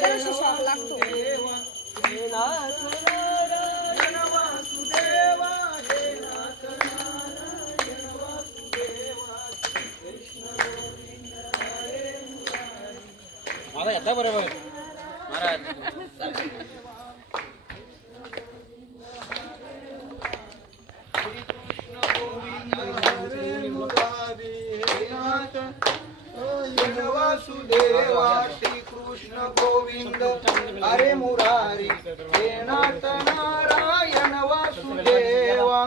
जराशी शॉक लागतो. हे नाथ नारायण वासुदेवा, हे नाथ नारायण वासुदेवा, कृष्ण गोविंद हरे मुरारी. मला येतं बरोबर महाराज. वासुदेवा श्री कृष्ण गोविंद हरे मुरारी, हे नाथ नारायण वासुदेवा.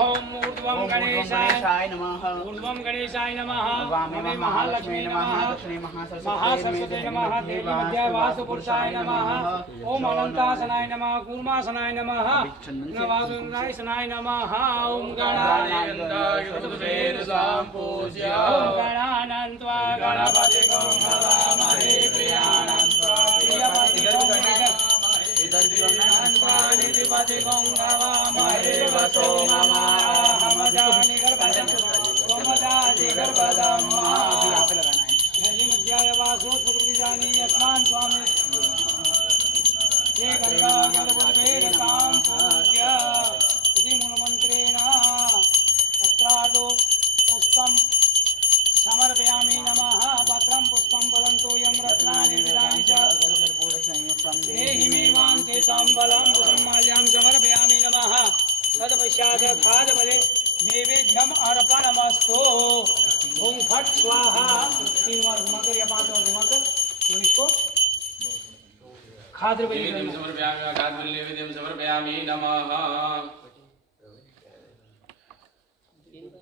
ओम ऊर्ध्वं गणेशाय नमः. ऊर्ध्वं गणेशाय नमः. वामे महालक्ष्मी नमः. महासरस्वती नमः. देवी मध्यावासपुरुषाय नमः. ओम अनंतासनाय नमः. कूर्मासनाय नमः. नवासनाय नमः. ओम गणानंदाय गुरुदेवं पूज्य. ओम गणानन्त्वा गणपतिं हवामहे. प्रियानन्त्वा प्रियपतिं निधिपति गंगावामहे. वसो ममाहमदानि गर्भदं सोमदानि गर्भदं मध्याय वासो सुकृतिजानि यस्मान् स्वामी हे गंगा गर्भवेदतां पूज्य. इति मूलमन्त्रेण पत्रादो पुष्पं समर्पयामि. नमः. पत्रं पुष्पं फलं यं रत्नानि विदानि च देहि मे वान्ते ताम्बलं पुष्पमाल्यां समर्पयामि. नमः. तत्पश्चात् खाद्यबले नैवेद्यम् अर्पणमस्तु. ओम फट स्वाहा. 3 बार घुमाकर या 5 बार घुमाकर तो इसको खाद्यबली समर्पयामि. खाद्यबली नैवेद्यं समर्पयामि. नमः.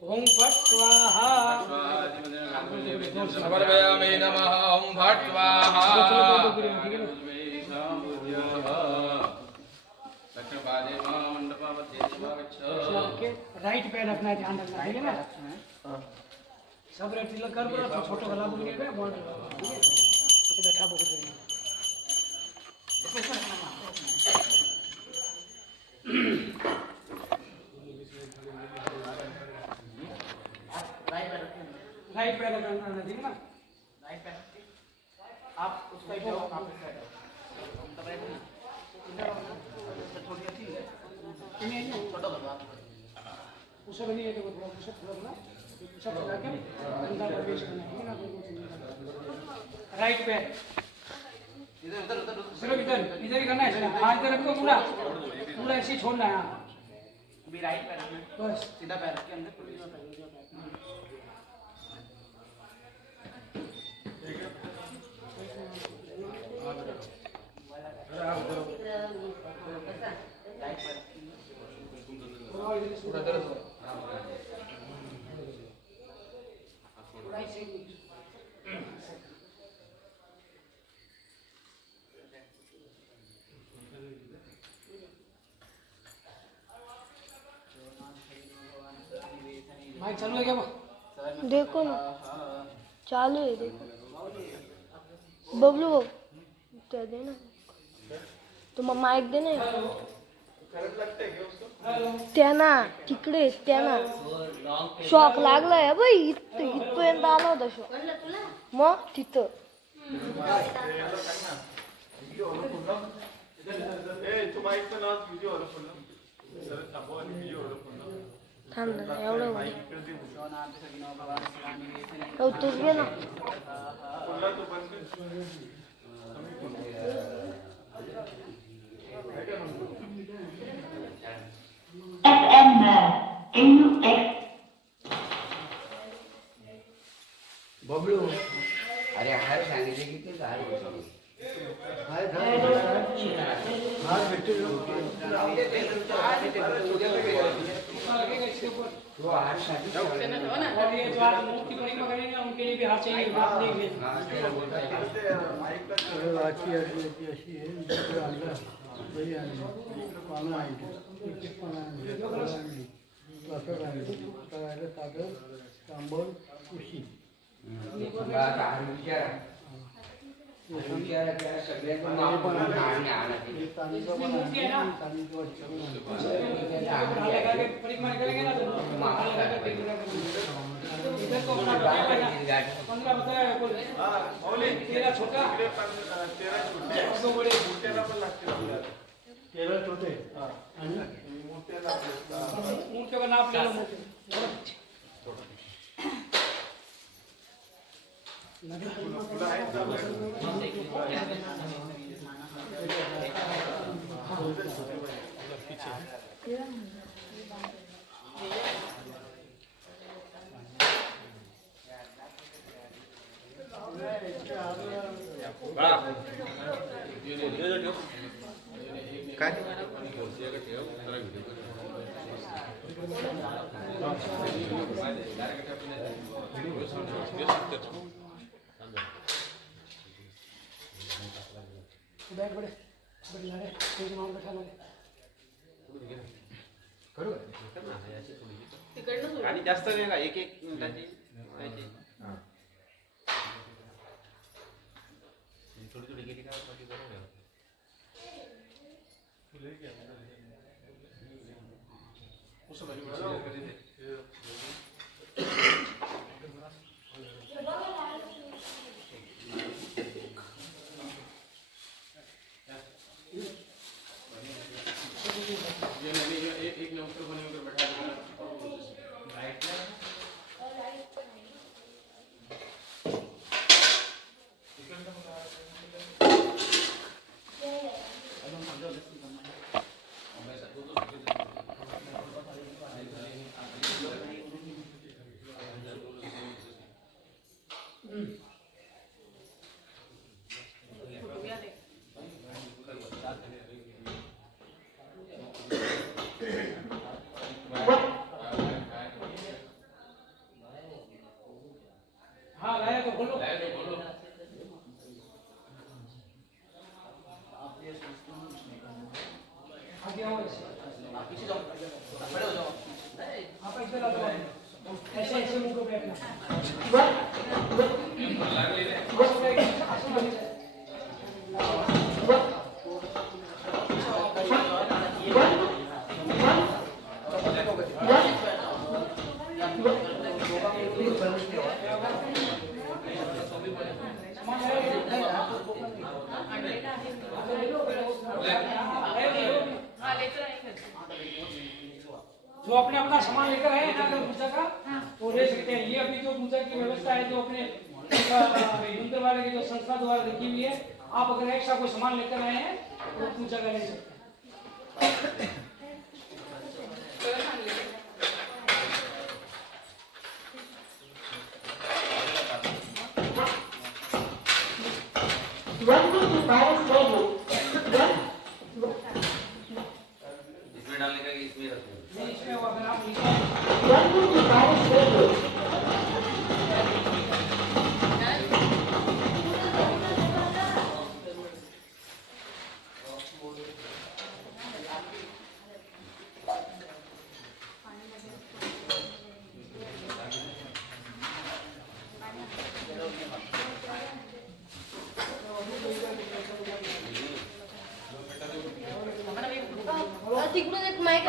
ओम फट स्वाहा. समर्पयामि. नमः. ओम फट स्वाहा. राइट पे रखना है, ध्यान रखना है ना. सब रेट तिलक कर पूरा छोटो गला बोल के बॉर्डर ठीक है. उसे बैठा बोल रही राइट पे रखना ठीक है ना. राइट पे आप उसका ही आप उसे बनी है तो उसे थोड़ा सब लगा के अंदर प्रवेश करना है ना. राइट पे इधर उधर उधर इधर इधर ही करना है. हां इधर रखो पूरा पूरा ऐसे ही छोड़ना है. अभी राइट पैर रखना बस. सीधा पैर रख के अंदर माइक चालू है क्या? देखो ना चालू है. देखो बबलू क्या देना तो माइक देना त्यांना तिकडे त्यांना शॉक लागलाय बाई. इथपर्यंत आला होता शॉक. मग तिथं थांब ना एवढं तूच घे ना. बबलू अरे हार सांगितले की ते झाड और ये जो आप मूर्ति परिक्रमा करेंगे उनके लिए भी हाथ चाहिए. बात नहीं परिक्रमा करेंगे ना तो इधर तो अपना बताया 15 बताया कुल। मौली 13 छोटा 13 दो बड़े मोठेला पण लागते 13 छोटे हां आणि मोठेला मोठे का नाप ले लो मोठे काय बैठ बड़े बढ़िया है तेज मार बैठा लो करू आणि जास्त वेळ का एक एक मिनिटाची हां थोडी थोडी गेली का बाकी बरोबर एक नौकर बने होकर बैठा राइट हाँ लाया तो बोलो आगे आओ आप ऐसे ला दो ऐसे ऐसे मुंह को बैठना जो अपने अपना सामान लेकर आए ना अगर पूजा का वो ले सकते हैं। ये अभी जो पूजा की व्यवस्था है जो अपने मंदिर वाले की जो संस्था द्वारा रखी हुई है, आप अगर एक्स्ट्रा कोई सामान लेकर आए हैं तो पूजा का ले सकते हैं। इसमें डालने का इसमें रखो नहीं इसमें वो अगर आप तिकडून एक माईक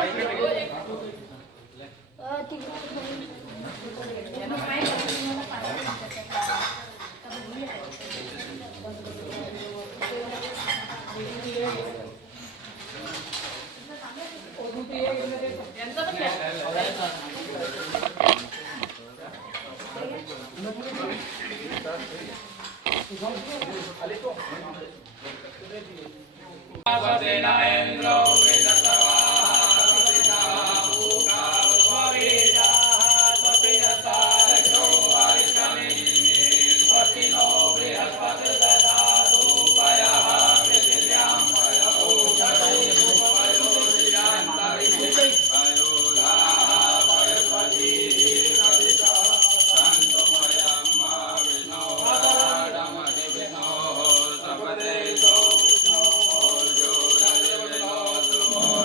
Viष्णु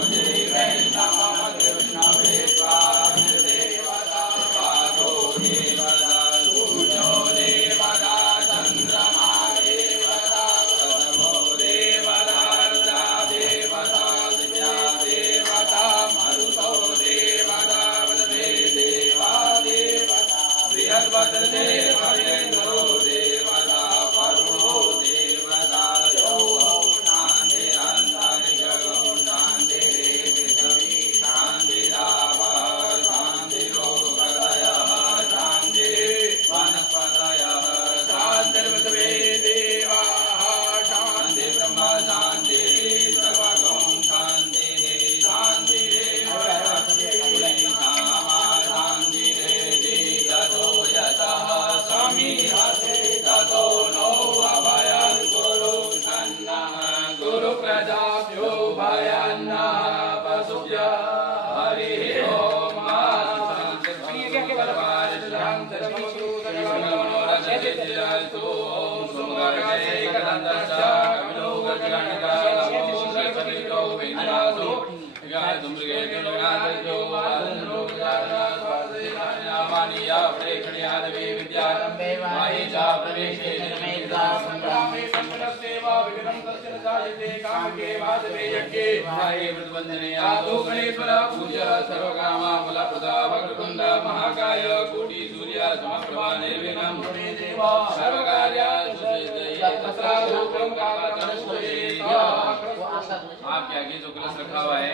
आपके आगे जो कलश रखा हुआ है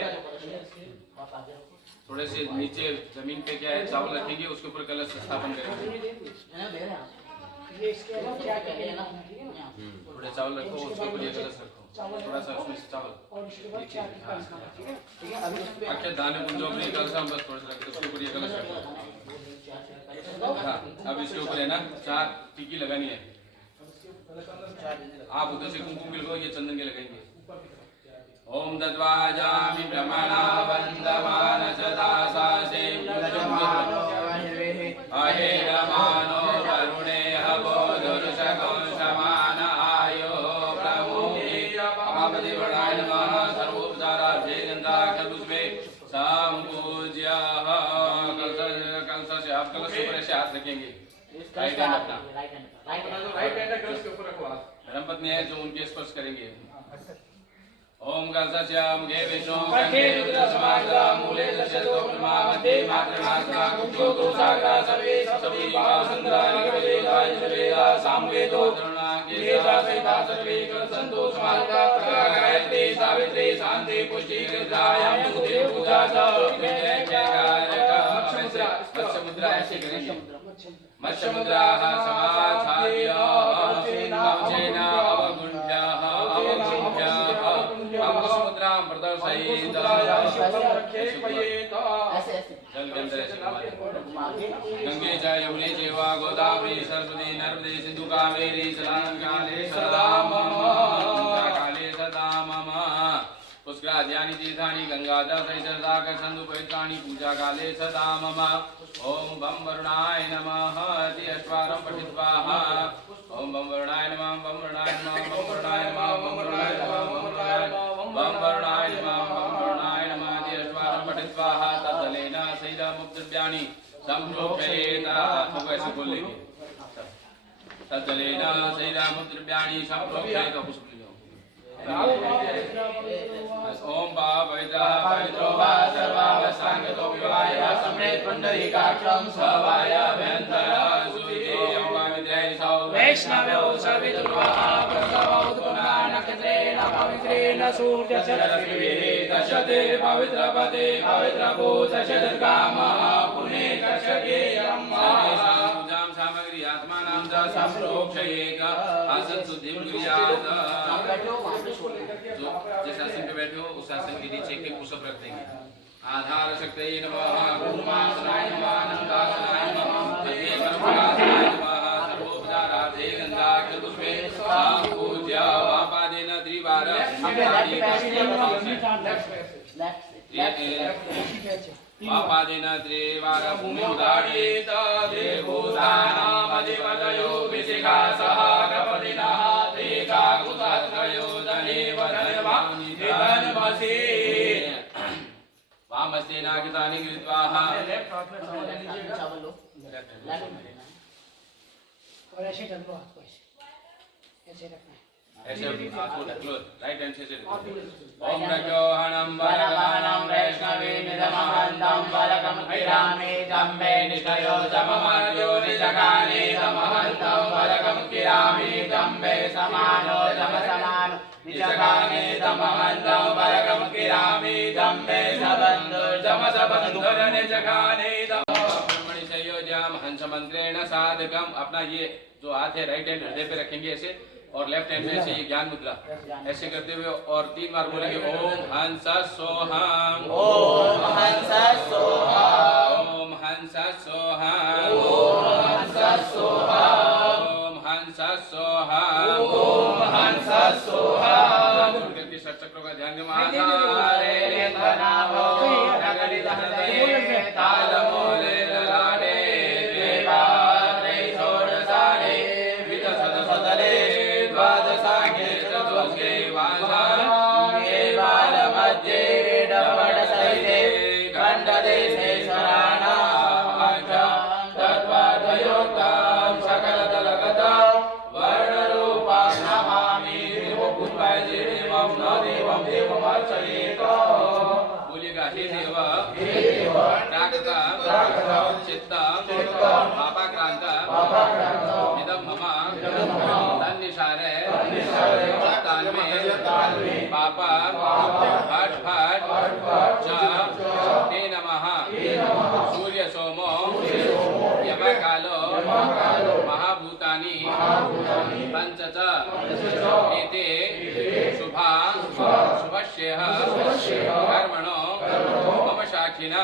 थोड़े से नीचे जमीन पे क्या है चावल रखेंगे उसके ऊपर कलश स्थापन करेंगे। थोड़े चावल रखो उसके ऊपर ये कलश रखो थोड़ा सा उसमें से चावल आखे दाने कुंजों में कलश हम बस थोड़ा सा रखते उसके ऊपर ये कलश रखो। हाँ अब इसके ऊपर है ना 4 टिक्की लगानी है। आप उधर से कुमकुम के लगाओ ये चंदन के लगाएंगे। ओम दद्वाजामि ब्रह्मणा वन्दमान सदासासे अहे नमानो वरुणे हवो दुर्शको समान आयो प्रमुखे महापति वराय नमः सर्वोपचारार्थे गंधाक्षपुष्पे संपूज्य कलश से आप कलश ऊपर ऐसे हाथ रखेंगे। राइट हैंड अपना राइट हैंड कलश के ऊपर रखो हाथ। धर्मपत्नी है जो उनके स्पर्श करेंगे। ओम कलशस्य मुखे विष्णु कंठे रुद्रसमाग्रा मूले दशरथो ब्रह्मा मध्ये मातृमात्रा कुक्षो दोषाग्रा सर्वे सभी सुंदरा निवेदा निवेदा सामवेदो तरुणांगेता सहिता सर्वे संतो समागता गायत्री सावित्री शांति पुष्टि कृतायां मुदे पूजा मत्स्य मुद्रा ऐसे करेंगे। मत्स्य मुद्रा समाधाय नवचेना अवगुण्यः अवगुण्यः प्रदर्शयेत जल के अंदर ऐसे गंगे च यमुने चैव गोदावरी सरस्वती नर्मदे सिंधु कावेरी जलानकाले सदा मम पुष्कराद्यानि तीर्थानि गंगाजल सहितदाकर्षन्तु पवित्राणि पूजा काले सदा मम। ओम बम वरुणाय नमः इति अष्टवारं पठित्वा ओम बम वरुणाय नमः बम वरुणाय नमः बम वरुणाय नमः बम वरुणाय नमः बम वरुणाय बम वरुणाय नमः बम वरुणाय नमः इति अष्टवारं पठित्वा तद्दलेन सहितमुक्तद्रव्याणि संप्रोक्षयेत। आपको ऐसे बोल लेंगे तद्दलेन सहितमुक्तद्रव्याणि संप्रोक्षयेत। ओम पवित्र पवित्रो वा सर्वावस्थांगतो विवाय सम्रेत पुंडरीकाक्षं सवाय अभ्यंतर सुविदेयं पवित्रै सौ वैष्णवो सवितुर्वः प्रसवोत्पन्ना नक्षत्रेण पवित्रेण सूर्यचन्द्रविः दशते पवित्रपदे पवित्रभूतस्य दुर्गामः पुणे कक्षकेयं पूजां सामग्री आत्मानां च संप्रोक्षयेत आसन शुद्धिं कुर्यात्। जिस आसन पे बैठे हो उस आसन के नीचे के पुशअप रख देंगे। आधार शक्ति नमः गुरुमासनाय नमः नंदासनाय नमः मध्य कर्मकासनाय नमः सर्वोपचारार्थे गंधाक्षपुष्पे संपूज्य वापादेन त्रिवारं वापादेन त्रिवारं भूमिमुदार्येत देवभूतानामधिपतयो विशिखासः कपदिनः वामस्तेनागितानि कृत्वा और ऐसे डल लो हाथ को ऐसे रखना है। ऐसे हाथ को ढक लो, राइट हैंड से ओम रजोहणम वरगमनम वैष्णवे निधमहंतम वरगमकिरामे जम्बे निषयो जममार्यो निजगाने दमहंतम वरगमकिरामे जम्बे समानो जमसमानो निजगाने दमहंतम वरगमकिरामे जम्बे सबंधो जमसबंधो निजगाने ब्रह्मणि संयोज्यम हंस मंत्रेण साधकम। अपना ये जो हाथ है राइट हैंड हृदय पे रखेंगे ऐसे, और लेफ्ट हैंड में ऐसे ये ज्ञान मुद्रा ऐसे करते हुए और 3 बार बोलेंगे ओम हंस सोहम, ओम हंस सोहम, ओम हंस सोहम, ओम हंस सोहम, ओम हंस सोहम, ओम हंस सोहम। करके षट चक्रों का ध्यान माधारे लेखनाभो नगरित हृदये तालमूले ललाटे द्विपात्रे षोडशाने विदसत सदले द्वादशांगे चतुर्गे वासांगे बालमध्ये डपडसहिते खण्डदेशे शरणां तत्त्वार्थयोक्तां सकलदलगतां वर्णरूपां नमामि। देवं न देवं देवमर्चयेत। बोलिएगा हे देव प्राकृतं चित्तं पापाक्रांतं इदं मम तन्निशारे तान्मे पापा भट भट च ते नमः। सूर्य सोमो यमकालो महाभूतानि पंच च एते शुभा शुभस्यः कर्मणो मम साक्षिणा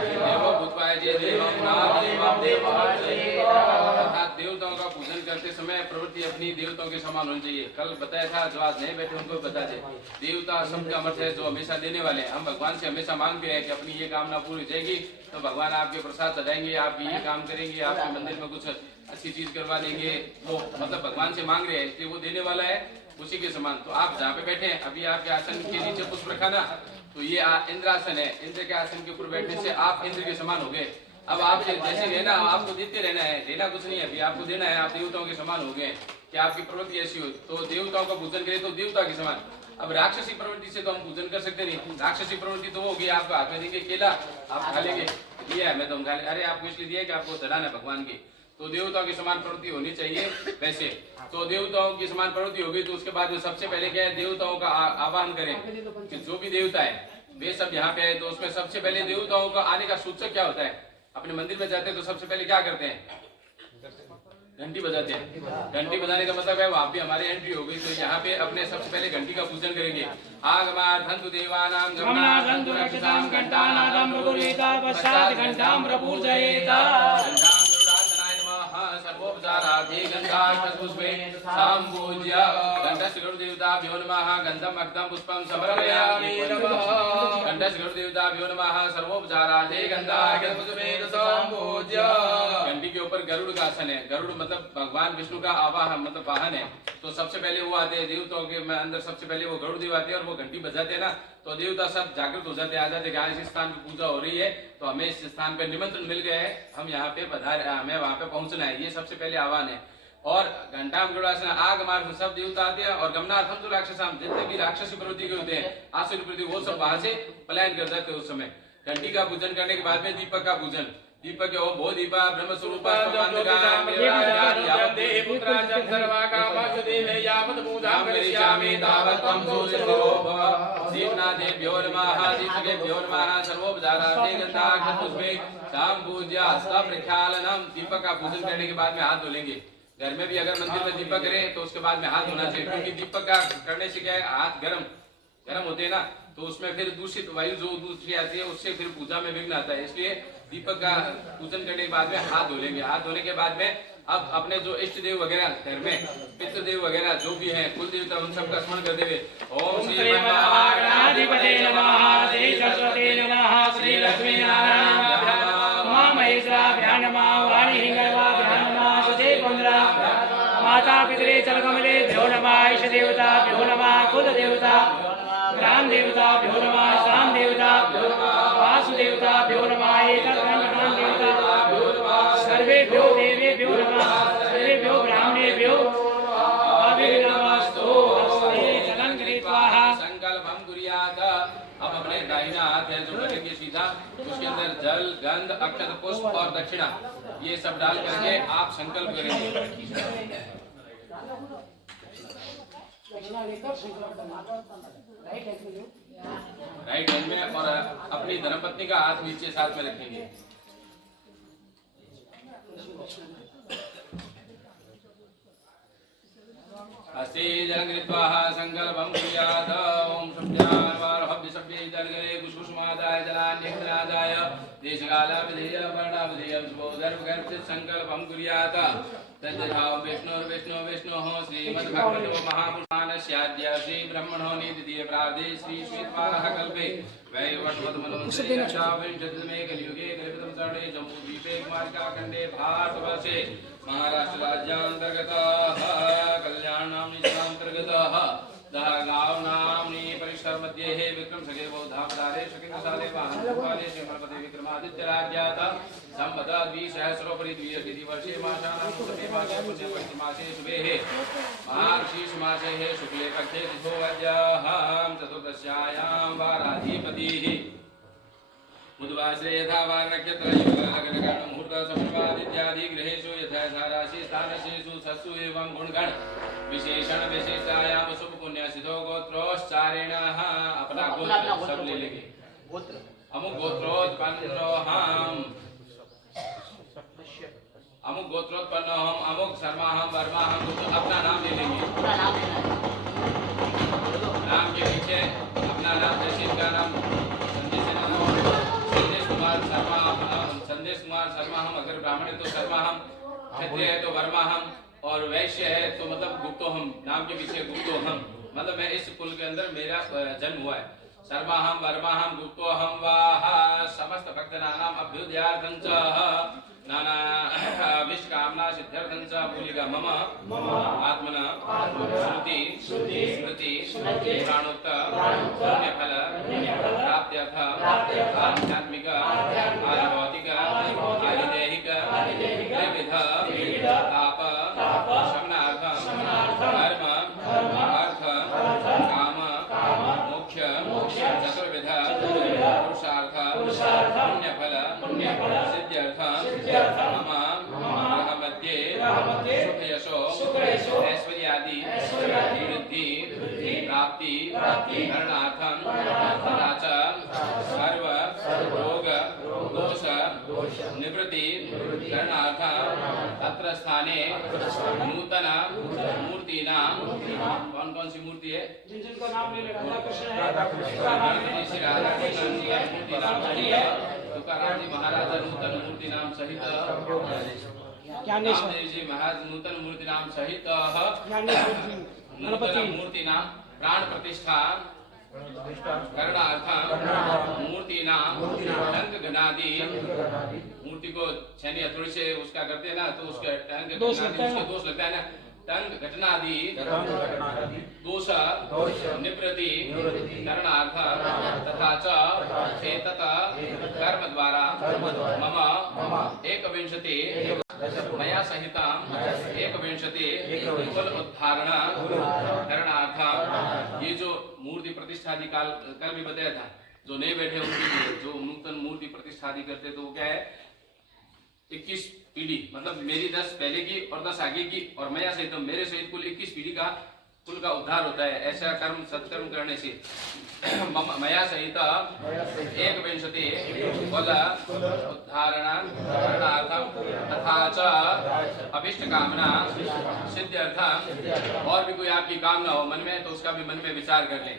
देवो भूत्वा जे देवं न देवं देवमर्चयेत। अर्थात देवताओं का पूजन करते समय प्रवृत्ति अपनी देवताओं के समान होनी चाहिए। कल बताया था, जो आज नहीं बैठे उनको बता दे, देवता शब्द का अर्थ है जो हमेशा देने वाले हैं। हम भगवान से हमेशा मांगते हैं कि अपनी ये कामना पूरी हो जाएगी तो भगवान आपके प्रसाद चढ़ाएंगे, आप ये काम करेंगे, आपके मंदिर में कुछ अच्छी चीज करवा देंगे। तो मतलब भगवान से मांग रहे हैं इसलिए वो देने वाला है उसी के समान। तो आप जहाँ पे बैठे हैं अभी आपके आसन के नीचे पुष्प रखा ना, तो ये इंद्रासन है। इंद्र के आसन के ऊपर बैठने से आप इंद्र के समान हो गए। अब आप जैसे लेना आपको देते रहना है, लेना कुछ नहीं है, अभी आपको देना है। आप देवताओं के समान हो गए कि आपकी प्रवृत्ति ऐसी हो तो देवताओं का पूजन करें तो देवता के समान। अब राक्षसी प्रवृत्ति से तो हम पूजन कर सकते नहीं। राक्षसी प्रवृत्ति तो होगी आपको हाथ में देंगे केला आप खा लेंगे, लिया है मैं तो हम खा लेंगे, अरे आपको इसलिए दिया है कि आपको चढ़ाना है भगवान की। तो देवताओं की समान प्रवृत्ति होनी चाहिए वैसे। तो देवताओं की समान प्रवृत्ति होगी तो उसके बाद सबसे पहले क्या है, देवताओं का आवाहन करें कि जो भी देवता है वे सब यहाँ पे है। तो उसमें सबसे पहले देवताओं का आने का सूचक क्या होता है, अपने मंदिर में जाते हैं तो सबसे पहले क्या करते हैं, घंटी बजाते हैं। घंटी बजाने का मतलब है वहाँ पे हमारी एंट्री हो गई। तो यहाँ पे अपने सबसे पहले घंटी का पूजन करेंगे। आगमार्थंतु देवानां गमनार्थंतु रक्षसां घंटानादं प्रपूजयेता पश्चात् घंटां प्रपूजयेता। सर्वोपचारार्थे गन्धाष्टपुष्पे सम्पूज्य घण्टस्य गुरुदेवताभ्यो नमः गन्धम् अग्धं पुष्पं समर्पयामि नमः। घण्टस्य गुरुदेवताभ्यो नमः सर्वोपचारार्थे गन्धाष्टपुष्पे सम्पूज्य। घंटी के ऊपर गरुड़ का आसन है। गरुड़ मतलब भगवान विष्णु का आवाहन मतलब वाहन है। तो सबसे पहले वो आते हैं देवताओं के अंदर, सबसे पहले वो गरुड़ देव आते हैं और वो घंटी बजाते हैं ना, तो देवता सब जागृत हो जाते हैं, आ जाते हैं। इस स्थान पे पूजा हो रही है तो हमें इस स्थान पे निमंत्रण मिल गया है, हम यहाँ पे पधार, हमें वहाँ पे पहुंचना है। ये सबसे पहले आह्वान है। और घंटाम गरुड़ासन आग मार्ग सब देवता आते हैं। और गमनार्थम तो राक्षसाम जितने भी राक्षसी प्रवृत्ति के होते हैं आसुरी प्रवृत्ति वो सब वहां से पलायन कर जाते हैं उस समय। घंटी का पूजन करने के बाद में दीपक का पूजन। दीपक ओम भो दीपा ब्रह्म स्वरूपा दीपनादेभ्यो नमः दीपकेभ्यो नमः सर्वोपचारार्थे गन्धाक्षपुष्पे सम्पूज्य प्रक्षालनम। दीपक का पूजन करने के बाद में हाथ धोलेंगे। घर में भी अगर मंदिर में दीपक करें तो उसके बाद में हाथ धोना चाहिए, क्योंकि दीपक का करने से क्या है, हाथ गर्म होते हैं ना, तो उसमें फिर दूषित वायु जो दूसरी आती है उससे फिर पूजा में विघ्न आता है। इसलिए दीपक का पूजन करने के बाद में हाथ धोलेंगे। हाथ धोने के बाद में अब अपने जो इष्ट देव वगैरह घर में पितृ देव वगैरह जो भी हैं कुल देवता उन सबका स्मरण करते हुए ओम श्री महागणाधिपते नमः, श्री सरस्वती नमः, श्री लक्ष्मी नारायणाभ्यां नमः, उमा महेश्वराभ्यां नमः, वाणी हिंगलवाभ्यां नमः, सुधे पुंद्राभ्यां माता पितरे चलकमलेभ्यो नमः, इष्ट देवताभ्यो नमः, कुल देवता ग्राम देवताभ्यो नमः, शाम देवताभ्यो नमः, वासु देवताभ्यो नमः, एकग्राम देवताभ्यो नमः, सर्वेभ्यो देवेभ्यो नमः, सर्वेभ्यो ब्राह्मणेभ्यो अभिनमस्तु। हाथ है जो रखेंगे सीधा, उसके अंदर जल, गंध, अक्षत, पुष्प और दक्षिणा ये सब डाल करके आप संकल्प करेंगे। दक्षिणा लेकर संकल्प करना, राइट हैंड में लो, राइट हैंड में, और अपनी धर्मपत्नी का हाथ नीचे साथ में रखेंगे। अस्ति जलकृत्वा संकल्पं कुर्यात्। ओम शब्दान्वारभ्य शब्दे जलगरे कुसुमादाय जलान्यग्नादाय देशकालाविधेय वर्णाविधेय शुभोदर्भगर्भित संकल्पं कुर्यात्। तद्यथा विष्णुर्विष्णुः श्रीमद्भगवतो महापुराणस्याद्य श्री ब्रह्मणो निद्य प्रादे श्री श्वेतवारः कल्पे वैवस्वतमनोविंशतितमे कलियुगे कलियुगं शरणे जम्बूद्वीपे कुमारिकाखण्डे भारतवर्षे महाराष्ट्र राज्यान्तर्गतः कल्याण नाम्नि जिलान्तर्गतः दहगांव नाम्नि परिसर मध्ये हे विक्रम सगे बौद्धावतारे शकिंद्रसाले वाहनपाले श्रीमद्पते विक्रमादित्य राज्यात संवत द्विसहस्रोपरि द्विशति वर्षे मासानां समे मासे पुण्यवति मासे शुभे मार्गशीर्ष मासे हे शुक्ले पक्षे तिथो अद्यः चतुर्दश्यायां वाराधिपतिः बुधवासरे यथा वार नक्षत्र योग लग्न गण मुहूर्त समर्वाद इत्यादि ग्रहेषु यथा यथा राशि स्थानशेषु सत्सु एवं गुणगण विशेषण विशेषायाम शुभ पुण्य सिद्धो गोत्रोच्चारेण अपना गोत्र सब ले लेंगे। अमुक गोत्रोत्पन्न हम, अमुक गोत्रोत्पन्न हम, अमुक शर्मा हम, वर्मा हम, अपना नाम ले लेंगे। नाम के पीछे अपना नाम, जैसे इनका नाम संदेश कुमार शर्मा हम, अगर ब्राह्मण है तो शर्मा हम, क्षत्रिय है तो वर्मा हम, और वैश्य है तो मतलब गुप्तो हम, नाम के पीछे गुप्तो हम, मतलब मैं इस कुल के अंदर मेरा जन्म हुआ है। शर्मा हम, वर्मा हम, गुप्तो हम वाह समस्त भक्तनानाम अभ्युदयार्थं च नाना विष्ट कामना सिद्ध्यर्थं च भूलिका मम आत्मना श्रुति स्मृति प्राणोक्त पुण्यफल प्राप्त्यर्थ आध्यात्मिक आधिभौतिक आधिदैहिक त्रिविध ताप शमनार्थं धर्म अर्थ काम मोक्ष चतुर्विध पुरुषार्थ पुण्यफल सिद्ध्यर्थ मम ग्रह मध्ये सुख यशो ऐश्वर्यादि वृद्धि प्राप्ति करणार्थं तथा च सर्व रोग दोष निवृत्ति करणार्थं तत्र स्थाने नूतन मूर्तीनां, कौन कौन सी मूर्ति है जिन जिनका नाम ले लेना, राधा कृष्ण है, श्री राधा कृष्ण जी का मूर्ति नाम सहित तुकाराम जी महाराज नूतन मूर्ति नाम सहित ज्ञानेश्वर रामदेव जी महाराज नूतन मूर्ति नाम सहित ज्ञानेश्वर जी नूतन मूर्ति नाम प्राण प्रतिष्ठा करणार्थं मूर्ति नाम टंक गणादि, मूर्ति को छेनी हथौड़ी से उसका करते हैं ना तो उसका टंक गणादि उसके दोष लगता है ना, टंक घटनादि दोष निवृत्ति करणार्थं तथा च एतत् कर्म द्वारा मम एकविंशति मया सहितं एकविंशति कुल उद्धारण करणार्थं, ये जो मूर्ति प्रतिष्ठा आदि काल कल भी बताया था, जो नहीं बैठे उनके लिए जो नूतन मूर्ति प्रतिष्ठा आदि करते तो वो क्या है 21 पीढ़ी, मतलब मेरी 10 पहले की और 10 आगे की और मैं सहित मेरे सहित कुल 21 पीढ़ी का कुल का उद्धार होता है। ऐसा कर्म सत्कर्म करने से मया सहित एकविंशति कुल उद्धारण करणार्थं तथा च अभिष्ट कामना सिद्ध्यर्थं, और भी कोई आपकी कामना हो मन में तो उसका भी मन में विचार कर लें।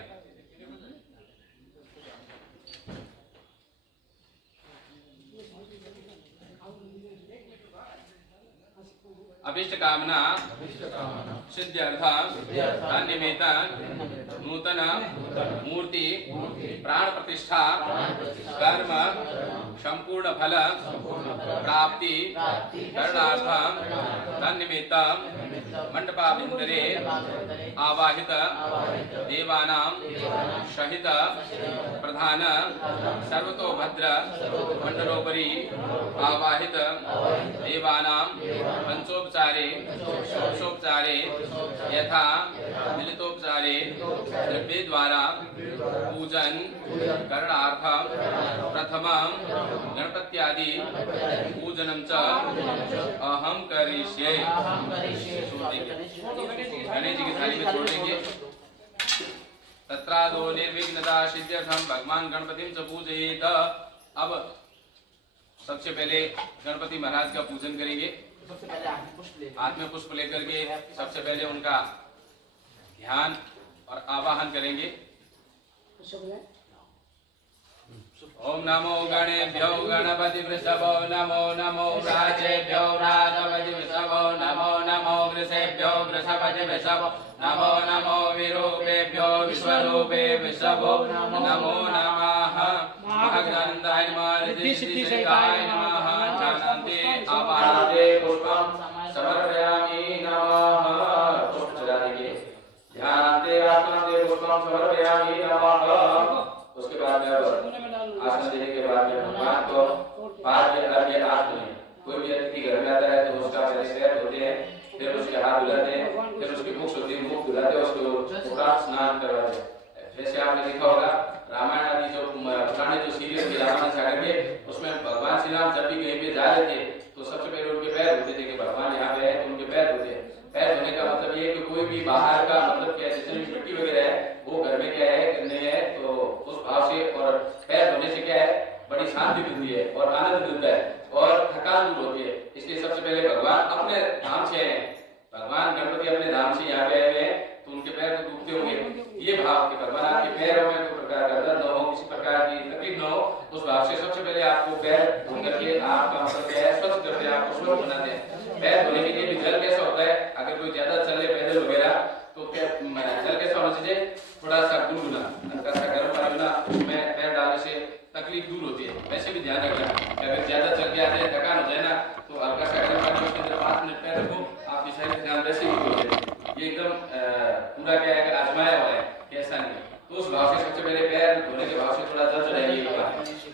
अभिष्ट कामना सिद्ध्यर्थं तन्निमित्तं नूतन मूर्ति प्राण प्रतिष्ठा कर्म संपूर्ण फल प्राप्ति करणार्थं तन्निमित्तं मंडपाभ्यंतरे आवाहित देवानां सहित प्रधान सर्वतोभद्र मंडलोपरि आवाहित देवानां पंचोपचारे षोडशोपचारे यथा मिलितोपचारे द्रव्ये द्वारा पूजन करणार्थम प्रथमं गणपत्यादि पूजनं च अहम करिष्ये। छोड़ देंगे, गणेश जी की थाली में छोड़ देंगे। तत्रादो निर्विघ्नता सिद्ध्यर्थम भगवान गणपतिं च पूजयेत। अब सबसे पहले गणपति महाराज का पूजन करेंगे। हाथ में पुष्प लेकर के सबसे पहले उनका ध्यान और आवाहन करेंगे। ओम नमो गणेभ्यो गणपति वृषभो नमो नमो राजेभ्यो राजपति वृषभो नमो नमो वृषेभ्यो वृषपति वृषभो नमो नमो विरूपेभ्यो विश्वरूपे वृषभो नमो नमः महागणानंदाय नमः रिद्धि सिद्धि सिद्धाय नमः। जानन्ते आवाहते पुष्पं समर्पयामि नमः। पुष्प चला देंगे। ध्यानते आत्मते पुष्पं समर्पयामि नमः। उसके बाद में आसन देने के बाद में भगवान को पाद्य अर्घ्य आसन में कोई भी अतिथि घर में आता है तो उसका पहले पैर धोते हैं, फिर उसके हाथ धुलाते हैं, फिर उसकी मुख शुद्धि मुख धुलाते हैं, उसको स्नान करवाते हैं। जैसे आपने देखा होगा रामायण आदि जो पुराने जो सीरियल थे रामायण सागर के, उसमें भगवान श्री राम जब भी कहीं पे जा रहे थे तो सबसे पहले उनके पैर धोते थे कि भगवान यहाँ पे है तो उनके पैर धोते हैं। पैर धोने का मतलब ये कि कोई भी बाहर का मतलब क्या है, जितनी मिट्टी वगैरह है वो घर में क्या है नहीं है, तो उस भाव से और पैर धोने से क्या है बड़ी शांति मिलती है और आनंद मिलता है और थकान दूर होती है। इसलिए सबसे पहले भगवान अपने धाम से हैं, भगवान गणपति अपने धाम से यहाँ पे आए हुए हैं तो उनके पैर तो दुखते होंगे। ये भाव कि भगवान आपके पैरों में कोई प्रकार का दर्द न हो, किसी प्रकार की तकलीफ न हो, उस भाव से सबसे पहले आपको पैर धो करके आपका मतलब क्या है स्वच्छ करते हैं, आपको स्वच्छ बनाते हैं। पैर धोने के लिए भी जल कैसा होता है, अगर कोई ज्यादा चले पैदल वगैरह तो जल कैसा होना चाहिए, थोड़ा सा गुनगुना हल्का सा गर्म पानी होना, उसमें पैर डालने से तकलीफ दूर होती है। वैसे भी ध्यान रखना अगर ज्यादा चल के आते हैं थकान हो जाए ना तो हल्का सा गर्म पानी उसके अंदर 5 मिनट पैर रखो, आपकी शरीर ध्यान वैसे ही हो जाए। ये एकदम पूरा क्या है आजमाया हुआ है कैसा नहीं। तो उस भाव से सबसे पहले पैर धोने के भाव से थोड़ा जल चढ़ाइए।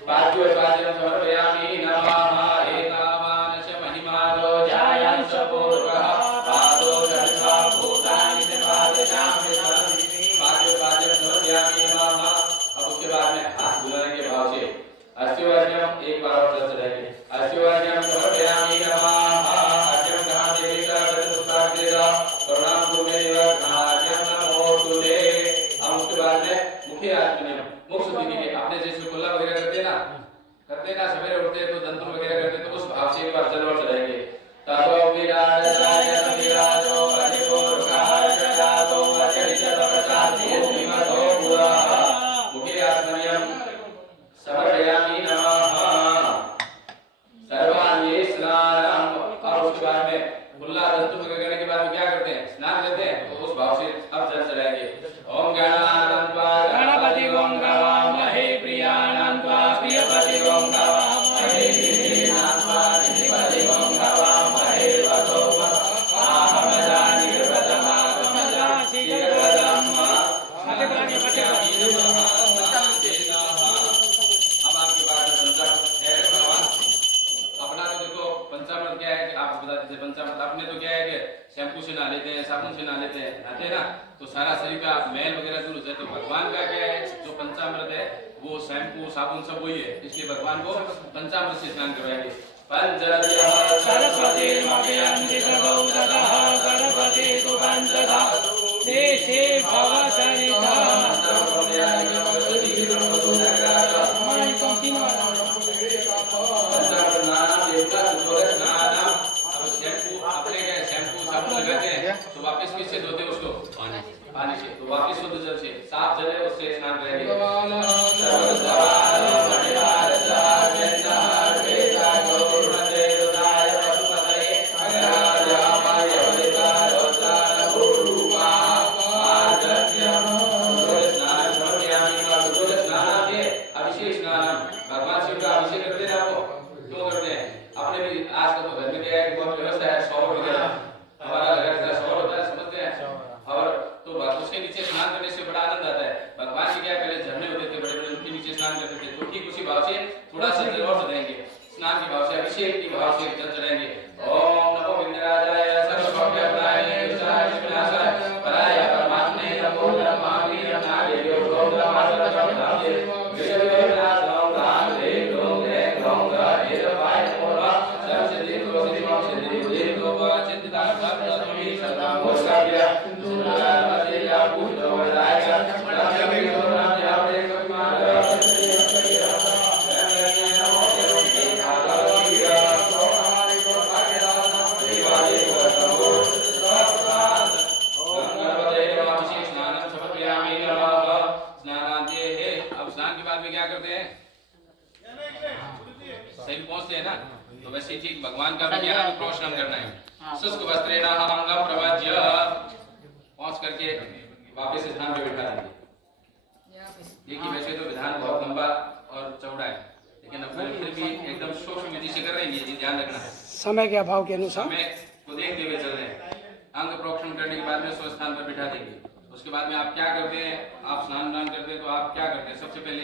पाद्यो पाद्यं समर्पयामि नमः। एतावानस्य महिमानो जायं सपूर्वः पादो सर्वा भूतानि निवासयामि। पाद्यो पाद्यं समर्पयामि नमः। अब उसके बाद में हाथ धुलाने के भाव से अस्योर्घ्यं एक बार और जल चढ़ाइए। अस्योर्घ्यं समर्पयामि नमः। अर्घ्यं गृह्णादेवेश गणपुष्पाग्रेण करुणां कुर्मेदेव गृह्णार्घ्यं नमोऽस्तु ते। अब उसके बाद में मुख्य आचमन मुख शुद्धि के लिए आपने जैसे कुल्ला वगैरह करते ना सवेरे उठते हैं तो दंतुल वगैरह करते हैं तो उस भाव से एक बार जल और चढ़ाएंगे। ततो विराजय विराजो अधिपूर्वः जगातो अचरितवचाति विमतो पुरः। मुख्य आचमन समर्पयामि नमः। सर्वाणि स्नानम्। और उसके बाद में कुल्ला दंतुल वगैरह करने के बाद में क्या करते हैं, स्नान करते हैं तो उस भाव से अब जल चढ़ाएंगे। ओम गणानान्त्वा गणपति ओम गवामहे प्रियानान्त्वा प्रियपति ओम गवामहे निधिनान्त्वा निधिपति ओम गवामहे वसो अहमजानि निर्वतमा कमजा शीघ्रवदम्। अब आपकी बात है अपना तो देखो पंचामृत क्या है कि आप बता दीजिए। पंचामृत अपने तो क्या है कि शैम्पू से नहा लेते हैं, साबुन से नहा लेते हैं, नहाते ना तो सारा शरीर का मैल वगैरह दूर हो जाए। तो भगवान का क्या है जो पंचामृत है वो शैम्पू साबुन सब वही है, इसलिए भगवान को पंचामृत से स्नान करवाएंगे। पंचदशः सरस्वती मव्यंजितगौततः गणपति सुपंचधा देशे भवसरिता। तो वापस किससे धोते उसको, पानी से। तो वापस शुद्ध जल से, साफ जल है उससे स्नान करेंगे। अभिषेक स्नान भगवान शिव का अभिषेक करते हैं। आपको क्यों करते हैं, आपने भी आज तो घर में क्या है बहुत व्यवस्था है, शॉवर वगैरह हमारा घर का शॉवर होता है समझते हैं। और तो उसके नीचे स्नान करने से बड़ा आनंद आता है। भगवान जी क्या पहले झरने होते थे बड़े बड़े, उनके नीचे स्नान करते थे। अब स्नान के बाद में क्या करते हैं? सही पहुंचते हैं ना, तो वैसे ही ठीक भगवान का भी यहाँ प्रोक्षण करना है। शुष्क वस्त्रेण अंगम प्रवज्य, पहुंच करके वापस स्थान पे बैठा देंगे। देखिए वैसे तो विधान बहुत लंबा और चौड़ा है, लेकिन अब फिर भी एकदम सूक्ष्म विधि से कर रहे हैं, ये ध्यान रखना है। समय के अभाव के अनुसार समय को देखते हुए चल रहे हैं। अंग प्रोक्षण करने के बाद में स्व स्थान पर बिठा देंगे। उसके बाद में आप क्या करते हैं? आप स्नान करते हैं तो आप क्या करते हैं? सबसे पहले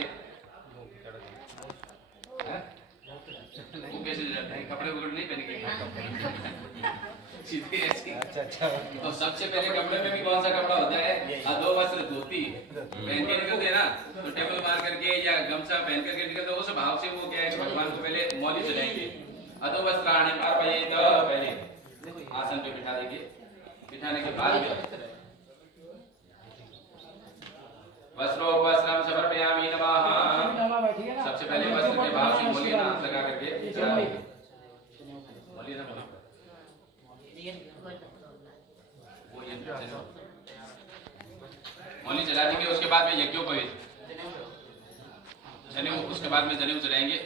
वो कैसे जाते हैं? कपड़े वगैरह नहीं पहनेंगे सीधे ऐसे। तो सबसे पहले कपड़े में भी कौन सा कपड़ा होता है? अधो वस्त्र धोती पहन के निकलते हैं ना, तो टेबल मार करके या गमछा पहन करके निकलते, उस भाव से वो क्या है, भगवान को पहले मौली चढ़ाएंगे। अधो वस्त्राणि अर्पयेत, पहले आसन पे बिठा देंगे। बिठाने के बाद में वस्त्रम समर्पयामि नमः। सबसे पहले वस्त्र के भाव से बोलिए ना, हाथ लगा करके बोलिए ना, मौली चला देंगे। उसके बाद में यज्ञोपवीत जनेऊ, उसके बाद में जनेऊ चढ़ाएंगे।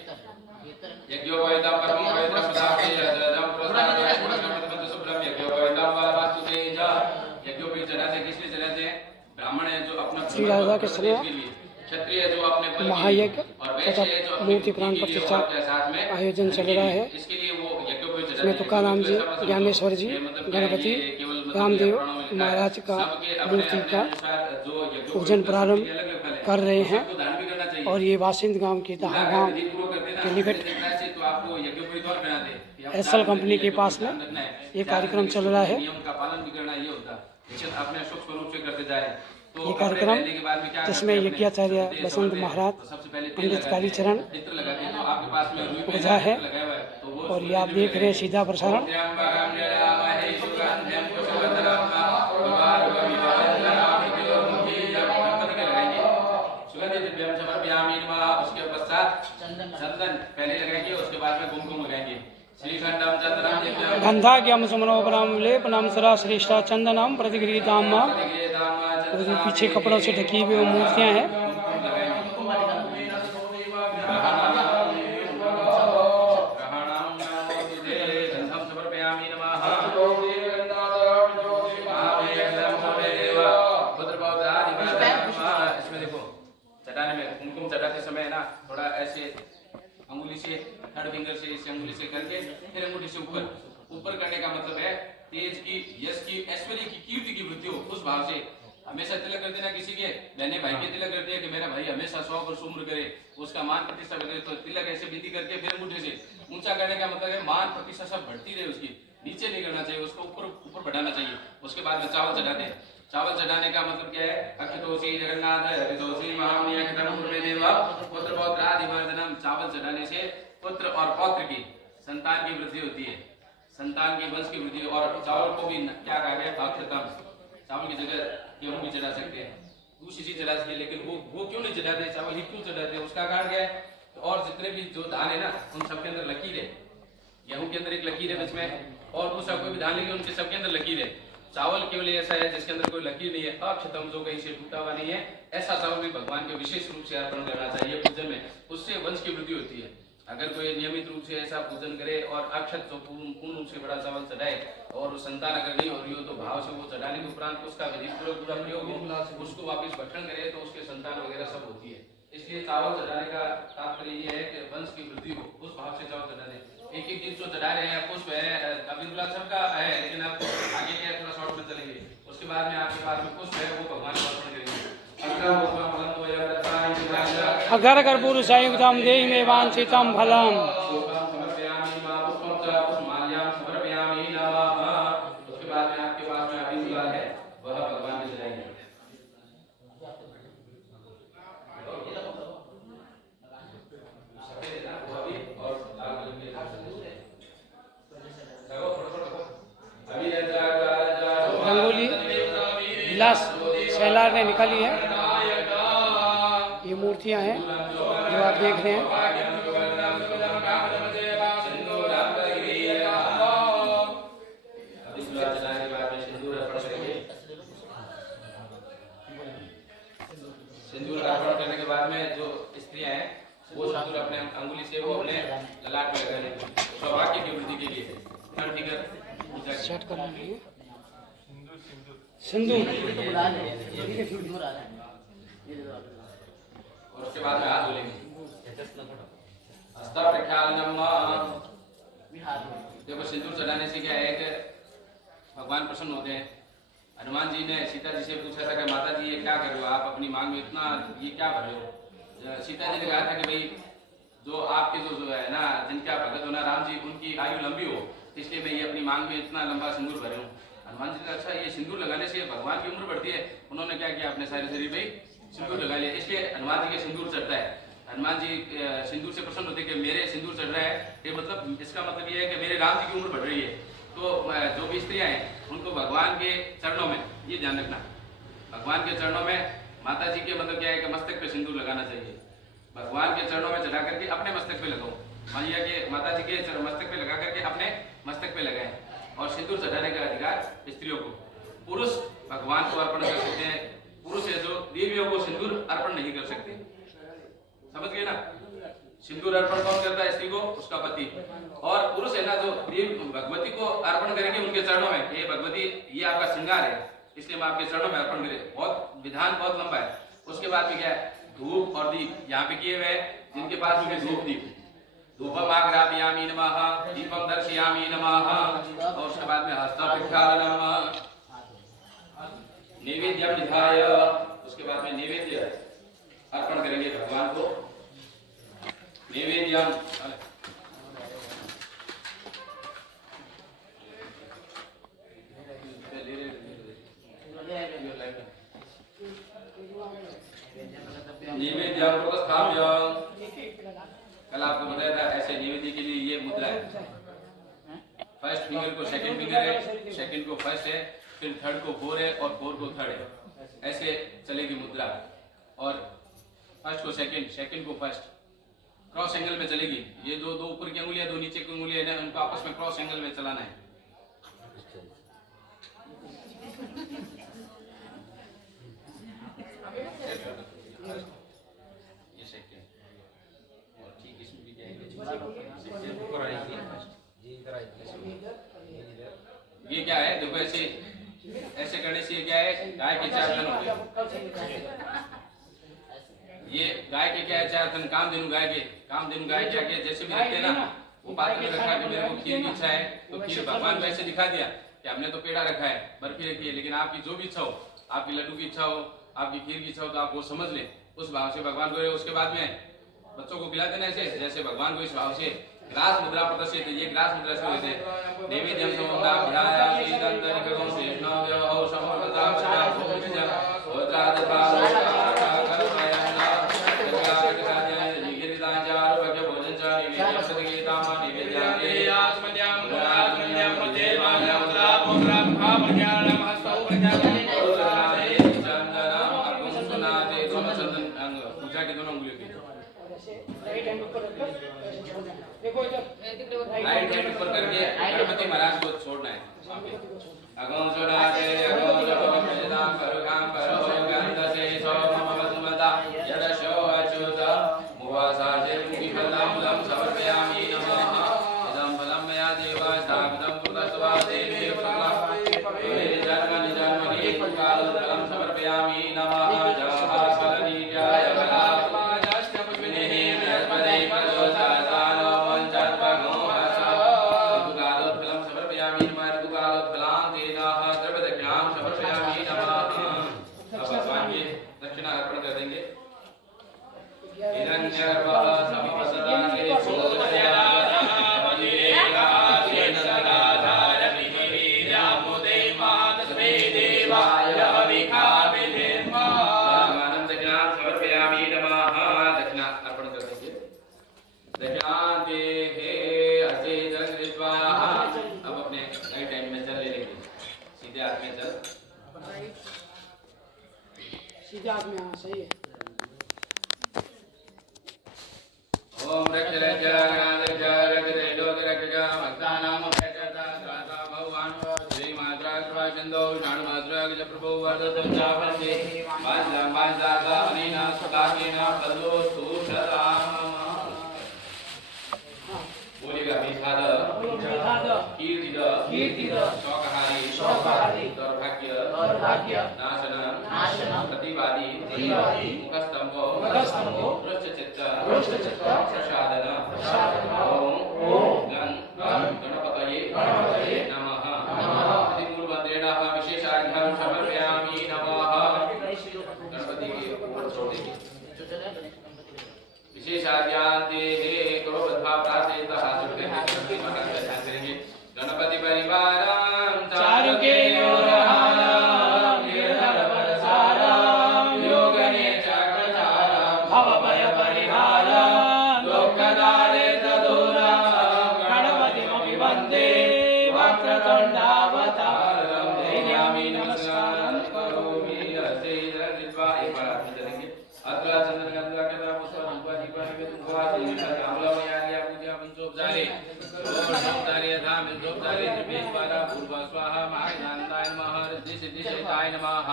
यज्ञोपवीतम परमं पवित्रं पदार्थे यज्ञम पुरस्ताद पुरस्कृत शुभ्रम यज्ञोपवीतम वास्तुतेज। यज्ञोपवीत चढ़ाते किसलिए चढ़ाते हैं? ब्राह्मण है जो अपना श्री राधा के समय क्षत्रिय जो अपने महायज्ञ तथा मूर्ति प्राण प्रतिष्ठा आयोजन चल रहा है। इसके लिए वो यज्ञोपवीत इसमें तुकाराम जी, ज्ञानेश्वर जी, गणपति रामदेव महाराज का मूर्ति का पूजन प्रारंभ कर रहे हैं। और ये वासिंद गांव के दहा गांव के निकट एसएल कंपनी के पास में ये कार्यक्रम चल रहा है। ये कार्यक्रम जिसमें यज्ञाचार्य बसंत महाराज, पंडित कालीचरण ओझा है, और ये आप देख रहे हैं सीधा प्रसारण। उसके पश्चात चंदन पहले लगाएंगे, उसके बाद में कुमकुम लगाएंगे। श्रीखंडम चंदनम गंधाग्यम सुमनोपराम लेपनम सरा श्रेष्ठा चंदनम प्रतिगृहीताम। पीछे कपड़ों से ढकी हुई मूर्तियां हैं। इसमें देखो चटाने में कुमकुम चटाते समय है ना, थोड़ा ऐसे अंगुली से, थर्ड फिंगर से, इस अंगुली से करके फिर अंगूठी से ऊपर ऊपर करने का मतलब है तेज की, यश की, ऐश्वर्य की, कीर्ति की वृद्धि हो, उस भाव से। हमेशा तिलक करते ना, किसी के बहने भाई के तिलक करते हैं कि मेरा भाई हमेशा 100 वर्ष उम्र करे, उसका मान प्रतिष्ठा बढ़े, तो तिलक ऐसे विधि करके फिर अंगूठे से ऊंचा करने का मतलब है मान प्रतिष्ठा सब बढ़ती रहे, उसकी नीचे नहीं करना चाहिए, उसको ऊपर बढ़ाना चाहिए। उसके बाद में चावल चढ़ाते हैं। चावल चढ़ाने का मतलब क्या है? अखितोषी जगन्नाथ हरितोषी महामनियम पुत्र पौत्र आदि वर्धनम। चावल चढ़ाने से पुत्र और पौत्र की संतान की वृद्धि होती है, संतान की वंश की वृद्धि। और चावल को भी क्या कहा गया? भक्ततम। चावल की जगह गेहूं भी चढ़ा सकते हैं, दूसरी चीज चढ़ा सकते हैं, लेकिन वो क्यों नहीं चढ़ाते? चावल ही क्यों चढ़ाते हैं? उसका कारण क्या है? और जितने भी जो धान है ना, उन सबके अंदर लकीर है। गेहूं के अंदर एक लकीर है बीच में, और दूसरा कोई भी धान लेंगे उनके सबके अंदर लकीर है। चावल केवल ऐसा है जिसके अंदर कोई लकीर नहीं है, अक्षतम, जो कहीं से टूटा हुआ नहीं है, ऐसा चावल भी भगवान के विशेष रूप से अर्पण करना चाहिए पूजन में, उससे वंश की वृद्धि होती है। अगर कोई नियमित रूप से ऐसा पूजन करे और अक्षत जो पूर्ण रूप से बड़ा चावल चढ़ाए, और संतान अगर नहीं हो रही हो तो भाव से वो चढ़ाने के उपरांत उसका विधिपूर्वक पूरा प्रयोग हो, उसको वापिस भक्षण करे तो उसके संतान वगैरह सब होती है। इसलिए चावल चढ़ाने का तात्पर्य ये है कि वंश की वृद्धि हो, उस भाव से चावल चढ़ा दे। एक एक दिन जो चढ़ा रहे हैं, पुष्प है, अभी सबका है, लेकिन अब आगे क्या थोड़ा शॉर्ट में चलेंगे। उसके बाद में आपके पास में पुष्प है, वो भगवान को अर्पण करेंगे। अगर कर्पूर संयुक्तम देहि मे वांछितम फलम। उसके बाद में आपके पास में अभी गुलाल है, वह भगवान के चढ़ाएंगे। अभी कैलाश शैलार ने निकाली है। ये मूर्तियां हैं जो आप देख रहे हैं। सिंदूर अर्पण करने के बाद में जो स्त्रियां हैं वो सिंदूर अपने अंगुली से वो अपने ललाट पे लगा लेती हैं सौभाग्य की वृद्धि के लिए। थर्ड फिगर सेट करना है सिंदूर। और उसके बाद में हाथ धोलेंगे। हस्ता प्रक्षालनम। देखो सिंदूर चढ़ाने से क्या है कि भगवान प्रसन्न होते हैं। हनुमान जी ने सीता जी से पूछा था कि माता जी ये क्या कर रहे हो आप अपनी मांग में इतना ये क्या भर रहे हो। सीता जी ने कहा था कि भाई जो आपके जो है ना जिनका भगत होना राम जी उनकी आयु लंबी हो इसलिए मैं ये अपनी मांग में इतना लंबा सिंदूर भरे हूँ। हनुमान जी ने कहा अच्छा ये सिंदूर लगाने से भगवान की उम्र बढ़ती है। उन्होंने क्या किया अपने सारे शरीर में सिंदूर लगा लिया इसलिए हनुमान जी के सिंदूर चढ़ता है। हनुमान जी सिंदूर से प्रसन्न होते कि मेरे सिंदूर चढ़ रहा है ये मतलब इसका मतलब ये है कि मेरे राम जी की उम्र बढ़ रही है। तो जो भी स्त्रियां हैं उनको भगवान के चरणों में ये ध्यान रखना भगवान के चरणों में माता जी के मतलब क्या है कि मस्तक पे सिंदूर लगाना चाहिए। भगवान के चरणों में चढ़ा करके अपने मस्तक पे लगाओ। मान लिया कि माता जी के मस्तक पे लगा करके अपने मस्तक पे लगाएं। और सिंदूर चढ़ाने का अधिकार स्त्रियों को। पुरुष भगवान को अर्पण कर सकते हैं। पुरुष है जो देवियों को सिंदूर अर्पण नहीं कर सकते। समझ गए ना। सिंदूर अर्पण कौन करता है स्त्री को उसका पति। और पुरुष है ना जो देव भगवती को अर्पण करेंगे उनके चरणों में ये भगवती ये आपका श्रृंगार है इसलिए मैं आपके चरणों में अर्पण करें। बहुत विधान बहुत लंबा है। उसके बाद में क्या है धूप और दीप यहाँ पे किए हुए हैं जिनके पास में धूप दीप धूपम आग्रापयामि नमः दीपम दर्शयामि नमः। और उसके बाद में हस्तप्रक्षालनम नैवेद्यम निधाय उसके बाद में नैवेद्य अर्पण करेंगे भगवान को। नैवेद्यम नैवेद्यम प्रस्थाप्य। कल आपको बताया था ऐसे नैवेद्य के लिए ये मुद्रा है। फर्स्ट फिंगर को सेकंड फिंगर है सेकंड को फर्स्ट है फिर थर्ड को फोर है और फोर को थर्ड है ऐसे चलेगी मुद्रा। और फर्स्ट को सेकंड सेकंड को फर्स्ट क्रॉस एंगल में चलेगी। ये दो ऊपर की उंगलियां दो नीचे की उंगलियां है उनको आपस में क्रॉस एंगल में चलाना है। ये सेकंड और ठीक इसमें भी क्या ये क्या है देखो ऐसे ऐसे करने से क्या है गाय के 4 धन हो गए। ये गाय के क्या है 4 धन कामधेनु गाय के आगे जैसे भी रखते हैं ना वो पात्र में रखा कि मेरे को खीर की इच्छा है तो खीर भगवान को ऐसे दिखा दिया कि हमने तो पेड़ा रखा है बर्फी रखी है लेकिन आपकी जो भी इच्छा हो आपकी लड्डू की इच्छा हो आपकी खीर की इच्छा हो तो आप वो समझ लें उस भाव से भगवान को। उसके बाद में बच्चों को खिला देना ऐसे जैसे भगवान को इस भाव से ग्रास मुद्रा प्रदर्शित ये ग्रास मुद्रा से होते हैं। नैवेद्यम समोदा ध्यायामि दंतनिकरं शेषनो देवौ समर्पदा प्रजा होत्रादथा पूजा के दोनों उंगलियों की राइट हैंड ऊपर करके गणपति महाराज को छोड़ना है। अगम सोडाते अगम जपम प्रदान करुकाम करो गंधसे सोमम वसुमता यदशो अच्युत मुवासाजे मुखि फलम समर्पयामि नमः। इदं फलं मया देवा स्थापितं पुरस्वा देवी जन्मनि फलं समर्पयामि नमः। दक्षिणा अर्पण कर देंगे। अब अपने राइट हैंड में जल ले लेंगे सीधे हाथ में जल सीधे हाथ में, हाँ सही है। ओम रज रज गणाधिप रज रेडो रज भक्तानां भजता त्राता भगवान श्री मात्रा कृपा सिंधु शाणु मात्रा गज प्रभु वर्धतो चावन्ते माजा माजा गावनेना सुकाकेना बलो सुषदाम बोलेगा विषाद कीर्तिद शौकहारी दौर्भाग्य नाशन प्रतिवादी मुखस्तंभो रुष्टचित्त प्रसादन ओम गणपतये नमः मूलमंत्रेण विशेषार्घ्यं समर्पयामि नमः। गणपति के ऊपर छोड़ देंगे। विशेषार्घ्यान्ते क्रोधभाव प्रार्थयित्वा हाथ जोड़कर गणपति महाराज का ध्यान करेंगे। गणपति परिवारं चारुकेयोरहारं गिरधरवरसारं योगने चक्रचारं भवभयपरिहारं दुःखदारिद्र्यदूरं गणपतिमपि वन्दे वक्रतुण्डावतारं दैन्यामि नमस्कारं करोमि हस्ते जलजित्वा एक बार हाथ में चलेंगे। अत्र चंद्रगंधा कथा पुष्प धूप दीप निवेदन कामलमयार्या पूजा पंचोपचारे ओम धाम पंचोपचारे त्रिवेदवारा पूर्व स्वाहा महाज्ञानाय नमः रिद्धि सिद्धि सिद्धाय नमः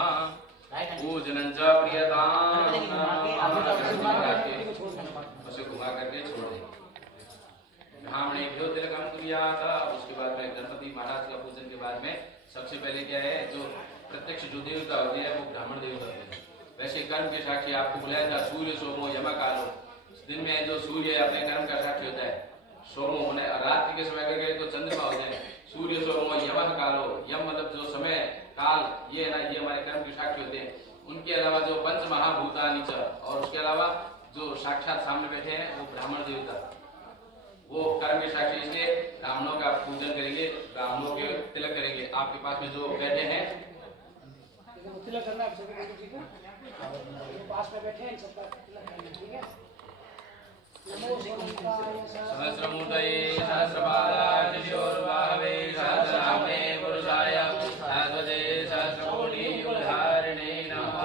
पूजनं च प्रियताम उसे घुमा करके छोड़ दें। ब्राह्मणेभ्यो तिलकं कुर्यात्। उसके बाद में गणपति महाराज का पूजन के बाद में सबसे पहले क्या है, जो प्रत्यक्ष जो देवता होते हैं वो ब्राह्मण देवता होते हैं। वैसे कर्म के साक्षी आपको बुलाया था सूर्य सोमो यम कालो। दिन में जो सूर्य अपने कर्म का साक्षी होता है, सोमो होने रात्रि के समय करके तो चंद्रमा हो जाए। सूर्य सोमो यम कालो, यम मतलब जो समय काल, ये है ना, ये हमारे कर्म के साक्षी होते हैं। उनके अलावा जो पंच महाभूतानि च, और उसके अलावा जो साक्षात सामने बैठे हैं वो ब्राह्मण देवता, वो कर्म के साक्षी। इसलिए ब्राह्मणों का पूजन करेंगे, ब्राह्मणों के तिलक करेंगे। आपके पास में जो बैठे हैं तिलक करना है सभी को, ठीक है? पास में बैठे हैं सबका तिलक करना है, ठीक है? नमो सोमनाथाय सहस्रमूर्तये सहस्रपादाय शिशोर्बाहवे सहस्रनाम्ने पुरुषाय सहस्रते सहस्रकोटियुगधारिणे नमः।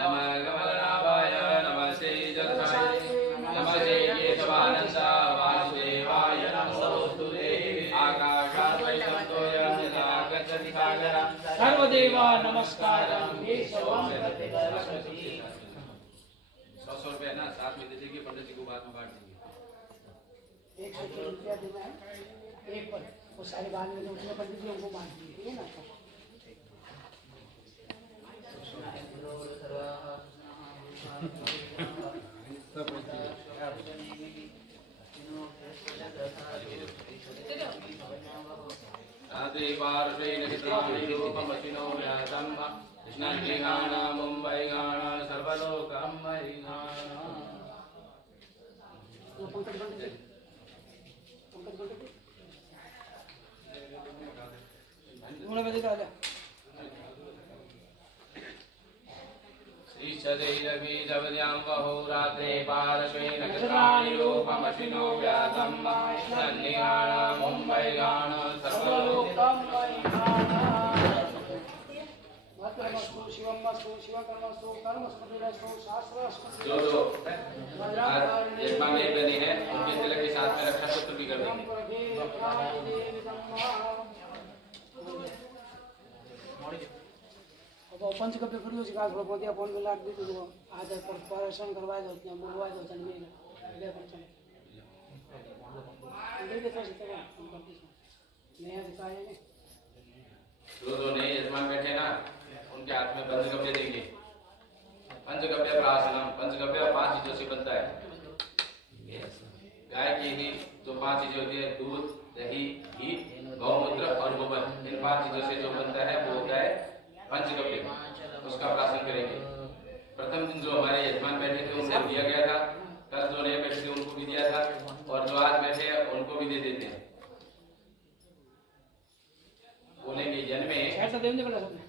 नमः कमलनाभाय नमस्ते जगदाय नमस्ते केशवानन्दा वासुदेवाय नमोस्तुते। आकाशात् वैकुण्ठोऽयं यथा गच्छति सागरं सर्वदेवा नमस्कारं केशवं प्रतिगच्छति। 100 रुपया ना साथ में दे देंगे, पंडित जी को बाद में बांट देंगे। 100 रुपया देना है एक पर, वो सारे बाद में जो उसने पंडित जी उनको बांट दिए, ठीक है ना? रात्रि पार्श्वे नक्षत्राणि रूपमसिनो व्यासं कृष्णज्ञाना मुंबई गाना सर्वलोकं मरिगाना। पंकज पंडित उन्होंने बजे डाला श्रीशदैरवि जवद्यां बहुरात्रे पार्श्वे नक्षत्राणि रूपमसिनो व्यासं कृष्णज्ञाना मुंबई गाना सर्वलोकं जो यजमान में बने हैं उनके तिलक के साथ में रक्षा सूत्र भी कर देंगे। पंचकव्य फरियो से काज दिया फोन में लाग दी तो आधा पर परेशान करवाए दो उतना बुलवाए दो चल नहीं ले पर चल देखे तो से हम करते नया दिखाया ने जो नए यजमान बैठे ना उनके हाथ में पंचगव्य देंगे। पंचगव्य प्राशनम, पंचगव्य 5 चीजों से बनता है। गाय की ही जो 5 चीजें होती है, दूध, दही, घी, गौमूत्र और गोबर, इन 5 चीजों से जो बनता है वो होता है पंचगव्य। उसका प्राशन करेंगे। प्रथम दिन जो हमारे यजमान बैठे थे उनको दिया गया था, कल जो नए बैठे थे उनको भी दिया था, और जो आज बैठे हैं उनको भी दे देते हैं। बोलेंगे जन्मे ऐसा देने वाला सबने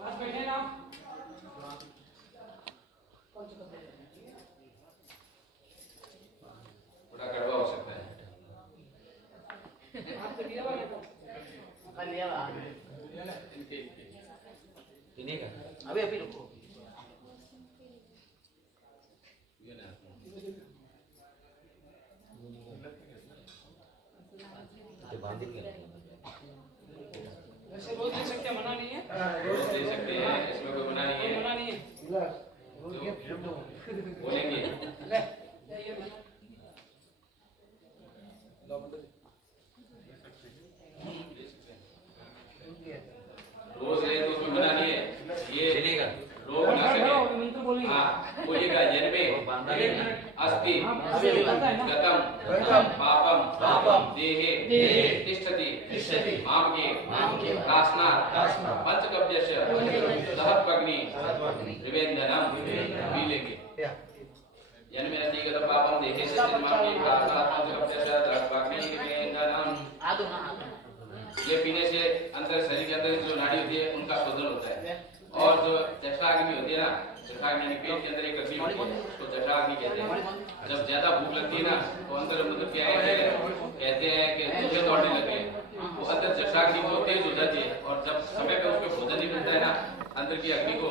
आज बैठे ना थोड़ा कड़वा हो सकता है। पीने का अभी अभी रुको बांध के वैसे रोज दे सकते हैं, मना नहीं है। रोज दे सकते हैं, इसमें कोई मना नहीं है। मना नहीं है। बोलेंगे ले ये मना। रोज ले तो उसमें मना नहीं है। ये चलेगा रोग ना सके। मंत्र बोलेंगे। हाँ, बोलिएगा जन्मे अस्ति गतम पापम देहे तिष्ठति मामके रासनात् पंचकव्यस्य दहत्वग्नि त्रिवेंद्यनम पीलेंगे। जन्मे अस्ति गतम पापम देहे तिष्ठति मामके रासनात् पंचकव्यस्य दहत्वग्नि त्रिवेंद्यनम। ये पीने से अंदर शरीर के अंदर जो नाड़ी होती है उनका शोधन होता है। और जो जठराग्नि होती है ना, जठराग्नि पेट के अंदर एक अग्नि होती है, उसको जठराग्नि कहते हैं। जब ज्यादा भूख लगती है ना तो अंदर मतलब क्या है, कहते हैं कि चूहे दौड़ने लगते हैं, वो अंदर जठराग्नि बहुत तेज हो जाती है। और जब समय पे उसको भोजन नहीं मिलता है ना, अंदर की अग्नि को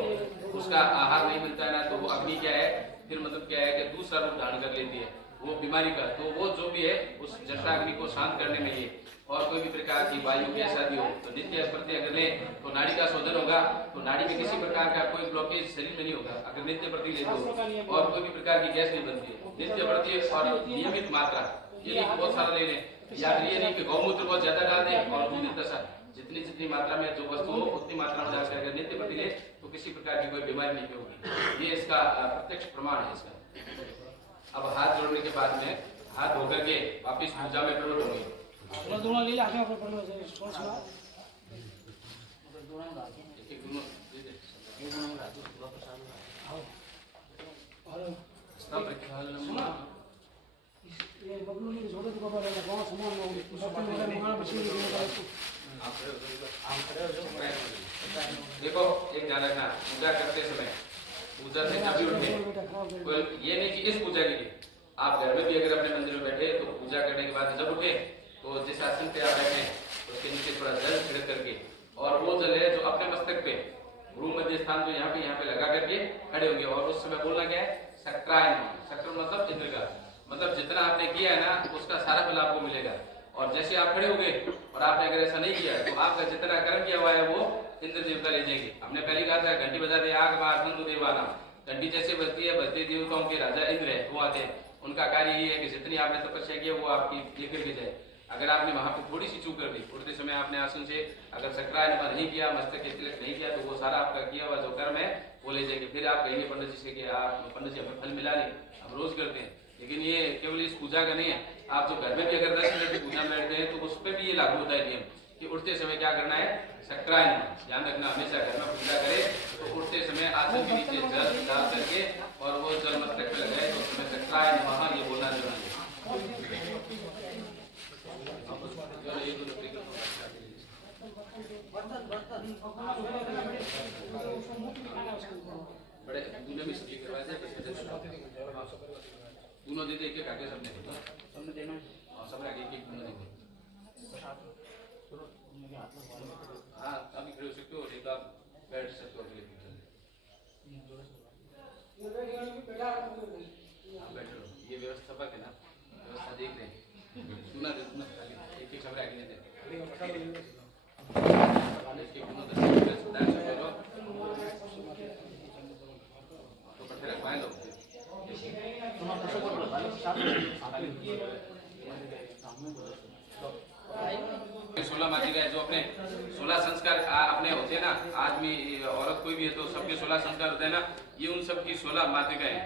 उसका आहार नहीं मिलता है ना, तो वो अग्नि क्या है फिर मतलब क्या है कि दूसरा रूप धारण कर लेती है वो बीमारी का। तो वो जो भी है उस जठराग्नि को शांत करने में ये और कोई भी प्रकार की वायु की शादी हो तो नित्य प्रति अगर ले तो नाड़ी का शोधन होगा, तो नाड़ी में किसी प्रकार का कोई ब्लॉकेज शरीर में नहीं होगा अगर नित्य प्रति ले तो। और कोई भी प्रकार की गैस नहीं बनती है। नित्य प्रति और नियमित मात्रा, ये नहीं बहुत सारा ले लें, या फिर ये नहीं कि गौमूत्र बहुत ज्यादा डाल दें और दूध दशा जितनी जितनी मात्रा में जो वस्तु हो उतनी मात्रा में जाकर अगर नित्य प्रति ले तो किसी प्रकार की कोई बीमारी नहीं होगी। ये इसका प्रत्यक्ष प्रमाण है इसका। अब हाथ जोड़ने के बाद में हाथ धोकर के वापिस पूजा में प्रवृत्त होंगे। थोड़ा दोनों ले आगे ऊपर पढ़ो से कौन सा एक दोनों दे दे। और स्नान प्रक्षालनम। ये बबलू ने छोड़े तो बाबा लगा कौन सामान में बर्तन वगैरह मंगाना बच्चे के लिए देखो एक ध्यान रखना, पूजा करते समय पूजा से जब भी उठे कोई ये नहीं कि इस पूजा के लिए, आप घर में भी अगर अपने मंदिर में बैठे तो पूजा करने के बाद जब उठे तो जिस आसन पे आप बैठे उसके नीचे थोड़ा जल छिड़क करके और वो जल है जो अपने मस्तक पे भ्रू मध्य स्थान जो यहाँ पे लगा करके खड़े होंगे। और उस समय बोलना क्या है, सक्राय नमः। सक्र मतलब इंद्र का, मतलब जितना आपने किया है ना उसका सारा फल आपको मिलेगा। और जैसे आप खड़े हो गए और आपने अगर ऐसा नहीं किया तो आपका जितना कर्म किया हुआ है वो इंद्र देवता ले जाएंगे। हमने पहले कहा था घंटी बजा दे आग बार बंधु देवाना, घंटी जैसे बजती है बजते देवताओं के राजा इंद्र है वो आते हैं। उनका कार्य ये है कि जितनी आपने तपस्या की वो आपकी लेकर के जाए। अगर आपने वहां पे थोड़ी सी चूक कर दी, उठते समय आपने आसन से अगर सक्राय नमः नहीं किया, मस्तक के तिलक नहीं किया तो वो सारा आपका किया हुआ जो कर्म है वो ले जाएंगे। फिर आप कहेंगे पंडित जी से कि आप पंडित जी हमें फल मिला नहीं, हम रोज करते हैं। लेकिन ये केवल इस पूजा का नहीं है, आप जो घर में भी अगर 10 मिनट की पूजा में बैठते हैं तो उस पर भी ये लागू होता है नियम कि उठते समय क्या करना है, सक्राय नमः। ध्यान रखना हमेशा घर में पूजा करे तो उठते समय आसन के नीचे जल डाल करके और वो जल मस्तक पे लगाए तो उसमें सक्राय नमः ये बोलना जरूरी है। बड़े दूल्हे में इसलिए करवाए थे दोनों दे दे एक आगे सबने देना और सब आगे एक दोनों देंगे। हाँ अभी खड़े हो सकते हो, एक आप बैठ सकते हो अगले पीछे बैठो। ये व्यवस्थापक है ना, व्यवस्था देख रहे हैं, सुना दे सुना एक एक खबर आगे नहीं दे तो पत्थर रखवाएं लोग 16 माध्यिका है जो अपने 16 संस्कार अपने होते हैं ना, आदमी औरत कोई भी है तो सबके 16 संस्कार होते हैं ना, ये उन सब की 16 माध्यिका है।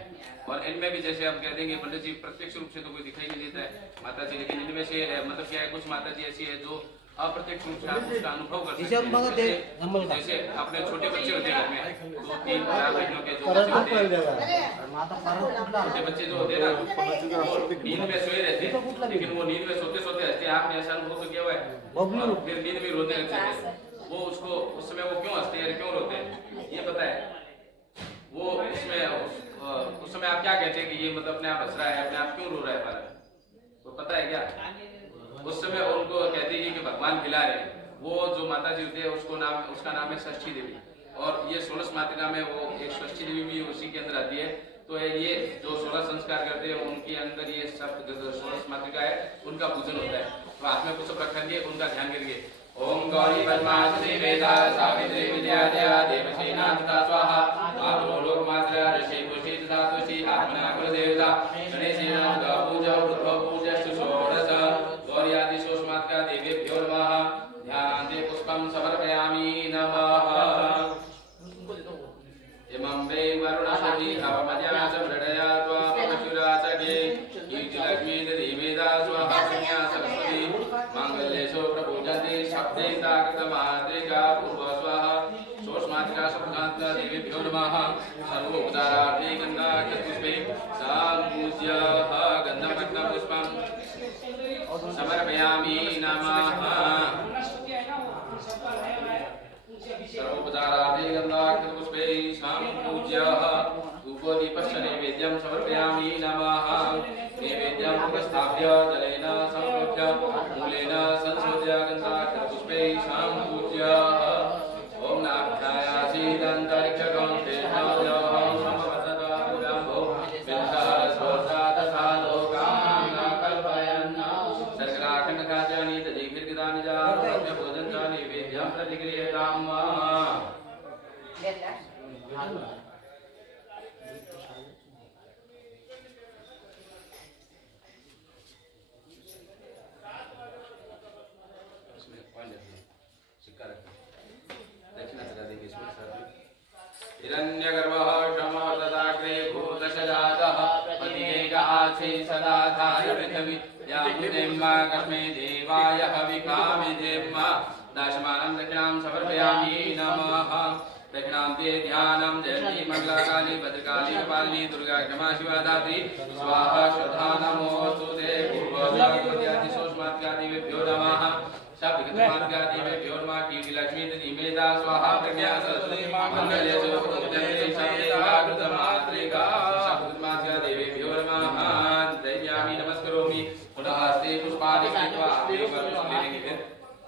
और इनमें भी जैसे आप कह देंगे पंडित जी प्रत्यक्ष रूप से तो कोई दिखाई नहीं देता है माता जी, लेकिन इनमें से मतलब क्या है कुछ माता जी ऐसी है जो अप्रत्यक्ष रूप से आप उसका अनुभव कर सकते हैं। जैसे अपने छोटे बच्चे होते हैं घर में 2-3-4 महीनों के जो बच्चे होते हैं, छोटे बच्चे जो होते हैं ना वो नींद में सोए रहते हैं, लेकिन वो नींद में सोते सोते हंसते हैं। आपने ऐसा अनुभव तो किया हुआ है, फिर नींद में रोते रहते हैं। वो उसको उस समय वो क्यों हंसते हैं क्यों रोते हैं ये पता है? वो उसमें उस समय आप क्या कहते हैं कि ये मतलब अपने आप हंस रहा है, अपने आप क्यों रो रहा है बालक, वो पता है क्या? उस समय उनको कहते हैं कि भगवान खिला रहे हैं, वो जो माता जी होते हैं उसका नाम है षष्ठी देवी। और ये 16 मातृका में वो एक षष्ठी देवी भी उसी के अंदर आती है। तो ये जो 16 संस्कार करते हैं उनके अंदर ये सब जो 16 मातृका है उनका पूजन होता है। तो हाथ में पुष्प रखेंगे, उनका ध्यान करेंगे। ओम गौरी पद्मावती वेदा सावित्री विद्या देवसी नाथा स्वाहा आपो लोक मात्रा ऋषि कुशी धातुषी आत्मना कुलदेवता गणेश पूजा वृद्ध पूजा षोडश गौरी आदि 16 मातृका देवेभ्यो नमः। ध्यानान्ते पुष्पं समर्पयामि नमः। इमं वै वरुणशती हवमद्या च मृडया त्वा पशुराचके कीर्तिलक्ष्मी देवीदा स्वाहा कन्या सरस्वती माङ्गल्येषु प्रपूजन्ते शब्दैता कृतमात्रिका पूर्व स्वाहा। 16 मातृका सप्तान्ता देवीभ्यो नमः। सर्वोपचारार्थे गन्धाक्षपुष्पे सम्पूज्य गन्धपद्मपुष्पं समर्पयामि नमः। सर्वोपचारार्थे गन्धाक्षपुष्पे सम्पूज्य धूपोदीपश्च नैवेद्यं समर्पयामि नमः। नैवेद्यं उपस्थाप्य जलेन संप्रोक्ष्य मूलेन संशोध्य गन्धाक्षपुष्पे सम्पूज्य ओम नाभ्यायासि दन्तरिक्षकं तेजोऽहं समवर्तताभो विद्धस्वजातथा लोकान् न कल्पयन् शर्कराखण्डखाद्यानि दधिर्गिदानि च भोजनं च नैवेद्यं प्रतिक्रियताम्। हिरण्यगर्भः क्षमोददाग्रे भूतशजातः पतिकेकाक्षी सदा धाय पृथिवी यामुदेम्मा कस्मै देवाय हविकामिदेम्मा। दाशमानं दक्षिणां समर्पयामि नमः। दक्षिणान्ते ध्यानं जयन्ती मङ्गलाकाली भद्रकाली कपालिनी दुर्गा क्षमा शिवा दात्री स्वाहा श्रद्धा नमोऽस्तु ते। पूर्वव्याकृत्यादि 16 मातृका देवेभ्यो नमः। शब्दगतमार्गादेवेभ्यो नमः। कीर्तिलक्ष्मी देवीदा स्वाहा प्रज्ञा सरस्वती मङ्गलेषु प्रपूजन्ते शब्दैता कृतमात्रिका शब्दगतमार्गा देवेभ्यो नमः। दैव्यामि नमस्करोमि। पुनः हस्ते पुष्पाणि कृत्वा देवपुष्प लेंगे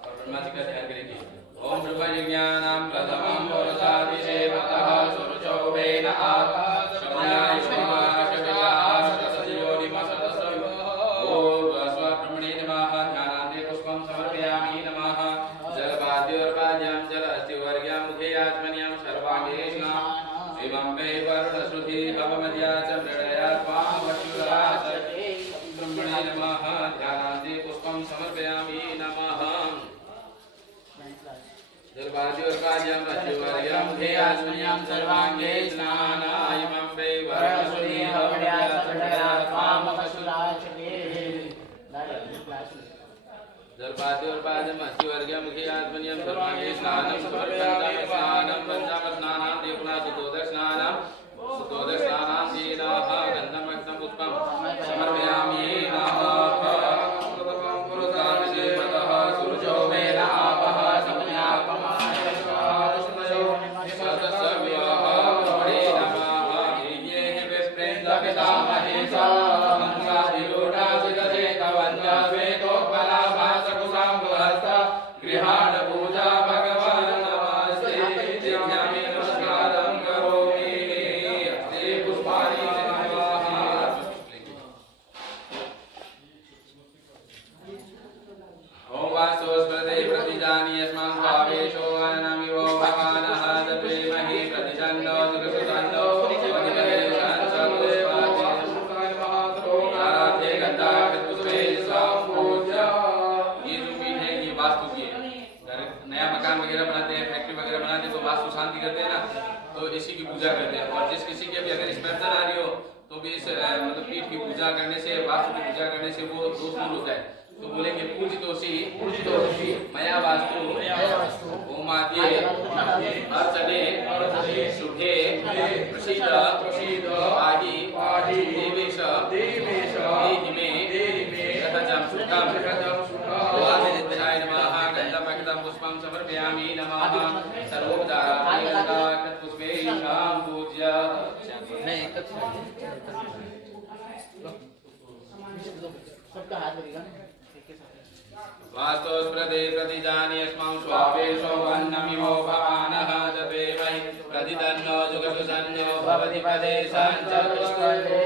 और ब्रह्मा जी का ध्यान करेंगे। ओम ब्रह्मज्ञानां प्रथमं पुरुषाभिषेकतः सुरुचो वेन शब्दाय शिवाशकयाः सतसयोनिमसतसयो ओम स्वब्रह्मणे नमः। ध्यानान्ते पुष्पं समर्पयामि नमः। जलपाद्योर्पाद्यं जलस्तिवर्ग्यं मुखे आत्मन्यं सर्वाङ्गे स्नानम्। एवं वै वरुणश्रुति हवमद्या च मृडया त्वां पशुराचके ब्रह्मणे नमः। ध्यानान्ते पुष्पं समर्पयामि नमः। जलपाद्योर्पाद्यं जलस्तिवर्ग्यं मुखे आत्मन्यं सर्वाङ्गे स्नानम्। एवं वै वरुणश्रुति हवमद्या च मृडया त्वां पशुराचके जलपाद्योर्पाद्यं अस्तिवर्ग्यं मुखे आत्मन्यं सर्वाङ्गे स्नानं समर्पयामि स्नानं पञ्चामस्नानां देवपुना सुतोदकस्नानं सुतोदकस्नानान्तेनः गन्धमक्तं पुष्पं समर्पयामि नमः। पुरुषाभिषेकतः सुरुचो वेन आपः सतसव्यः ब्रह्मणे नमः। वीर्येण विप्रेन्दपितामहे च मंगाधिरूढासितचेतवन्या श्वेतोत्पलाभासकुशाम्बुहस्त गृहाण पूजा भगवान् नमस्ते। दिव्यामि नमस्कारं करोमि। हस्ते पुष्पाणि नमः। ओम वासोस्मृते प्रतिजानि अस्मान् भावेशो वर्णमिवो भगवानः दप्रेमहि प्रतिजन्नो दुर्गसुतन्नो आराध्य गन्धाक्षपुष्पे सम्पूज्य। ये जो भी है ये वास्तु की है। नया मकान वगैरह बनाते हैं, फैक्ट्री वगैरह बनाते हैं तो वास्तु शांति करते हैं ना, तो इसी की पूजा करते हैं। और जिस किसी की भी अगर स्पेशल आ रही हो तो भी इस मतलब पीठ की पूजा करने से, वास्तु की पूजा करने से वो दोष दूर होता है। तो बोलेंगे पूजितोषि मया वास्तु ओमाद्ये अर्चने शुभे प्रसीद पाहि देवेश देहि मे गतजं सुखं। वासिनित्याय नमः। गन्धमक्तं पुष्पं समर्पयामि नमः। सर्वोपचारार्थं पुष्पे सम्पूज्य। सबका हाथ लगेगा ना। वास्तोस्प्रदे प्रतिजानि अस्मां स्वावेशो अन्नमिमो भवानः तद्वेमहि प्रतितन्नो जुगसुसन्यो भवति पदे सञ्च पुष्पले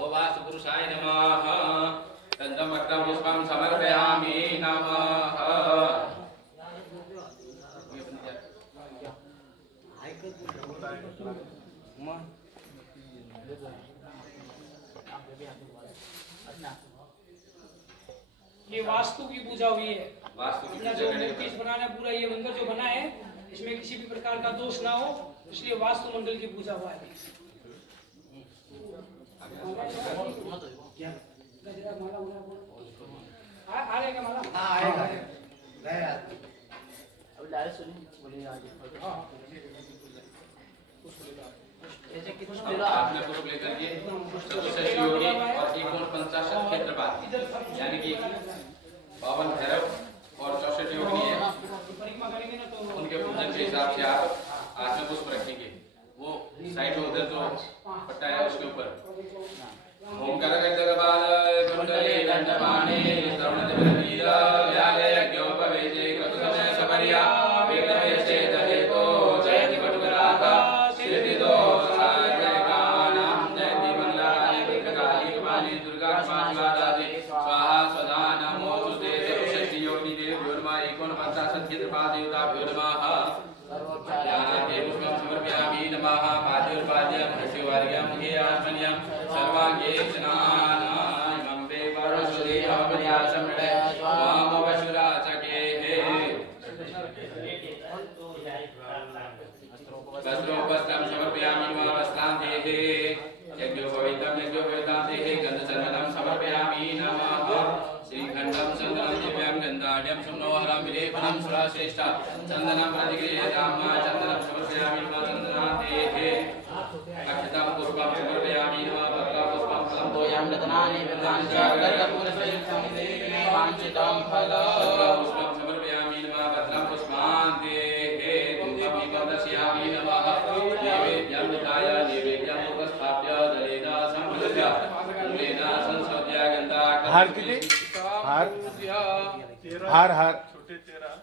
ओ वास्तुपुरुषाय नमः तन्दमग्नं पुष्पं समर्पयामि नमः ये वास्तु की पूजा हुई है। वास्तु की अपना पूजा जो करने मूर्ति बना है, पूरा ये मंदिर जो बना है, इसमें किसी भी प्रकार का दोष ना हो, इसलिए वास्तु मंडल की पूजा हुआ है। आएगा माला? हाँ आएगा गया अभी डायरेक्ट सुनिए बोलिए आगे ऐसे कितना आपने पुष्प लेकर के चतुर्दशी योगी और 49 क्षेत्रपाल यानी कि 52 भैरव और 64 योगिनी है, परिक्रमा करेंगे ना तो उनके पूजन के हिसाब से आप हाथ में पुष्प रखेंगे। वो साइड में उधर जो पट्टा है उसके ऊपर ओम करगजगबाल कुंडले दंडपाणे श्रवणदेवनील व्यालय ज्ञोपवेजे कृतसमय सपरिया विघ्नवेशे दहेतो जयति पटुराका सिद्धिदो साजयकानां जयति मंगलानि विघ्नकाली कपाली दुर्गा क्षमास्वादादि स्वाहा स्वधा नमोस्तुते चतुष्षष्टि योगिनी देव्यो नमः 49 क्षेत्रपालदेवताभ्यो नमः ज्ञानाग्ने पुष्पं समर्पयामि नमः पाद्योर्पाद्यं हस्योवार्यं हे आत्मन्यं सर्वाङ्गे स्नानाय मम्बे परशुदे अवपन्यासं मृडे वामवशुराचके हे वस्त्रोपस्त्रं समर्पयामि नमः वस्त्रां देहे यज्ञोपवीतं देहे गन्धचन्दनं समर्पयामि नमः श्रीखण्डं चन्दनं दिव्यं गन्धाढ्यं सुमनोहरं विलेपनं सुराश्रेष्ठ चन्दनं प्रतिगृह्यतां चन्दनं समर्पयामि नमः चन्दनां देहे अक्षतां पुष्पं समर्पयामि नमः पत्रापुष्पं फलं तोयं रत्नानि वरदानि च गर्गपूरसयुक्तं देहि वाञ्छितं फलं पुष्पं समर्पयामि नमः पत्रं पुष्पान् देहे धूपदीपं दर्शयामि नमः नैवेद्यं विधाय नैवेद्यम् उपस्थाप्य जलेन संप्लुत्य फूलेन संसोध्य गन्धाक्षतं हार किती हार हार तेरा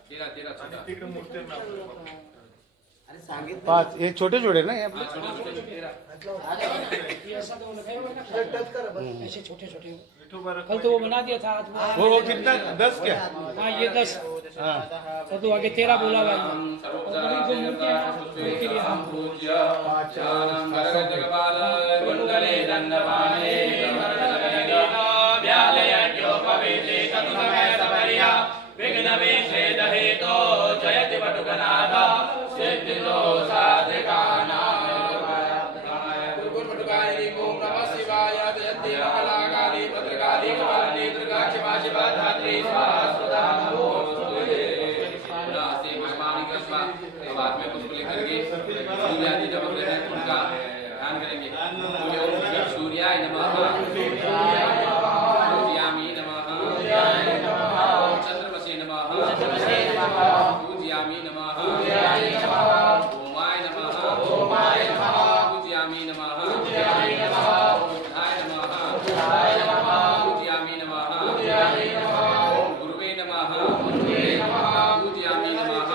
छोटा अरे सांगितलं 5 ये छोटे छोटे ना ये आपले छोटे छोटे तेरा ये ऐसा तो लगाए हुए ना, ऐसे छोटे छोटे कल तो वो बना दिया था आज वो कितना 10 क्या हाँ ये 10 हाँ तो आगे 13 बोला भाई उनके लिए हम कुंडले दंडपाणे व्यालयज्ञोपवेशे चतुर्समय सपरिया विघ्नवेशे दहेतो जयति पटुकनाथ सिद्धिदो साधिकानां गुरुपटुकाय ओम नमः शिवाय जयति महाकाली भद्रकाली कपालिनी दुर्गा क्षमा शिवा धात्री स्वाहा स्वधा नमोस्तुते नास्ति महिमानि कृष्णा। अब हाथ में पुष्प लेकर के सूर्य आदि जब अगले हैं उनका ध्यान करेंगे। सूर्याय नमः पूजयामि नमः चंद्रमसे नमः पूजयामि नमः ओमाय नमः पूजयामि नमः बुद्धाय नमः पूजयामि नमः ओम गुरुवे नमः पूजयामि नमः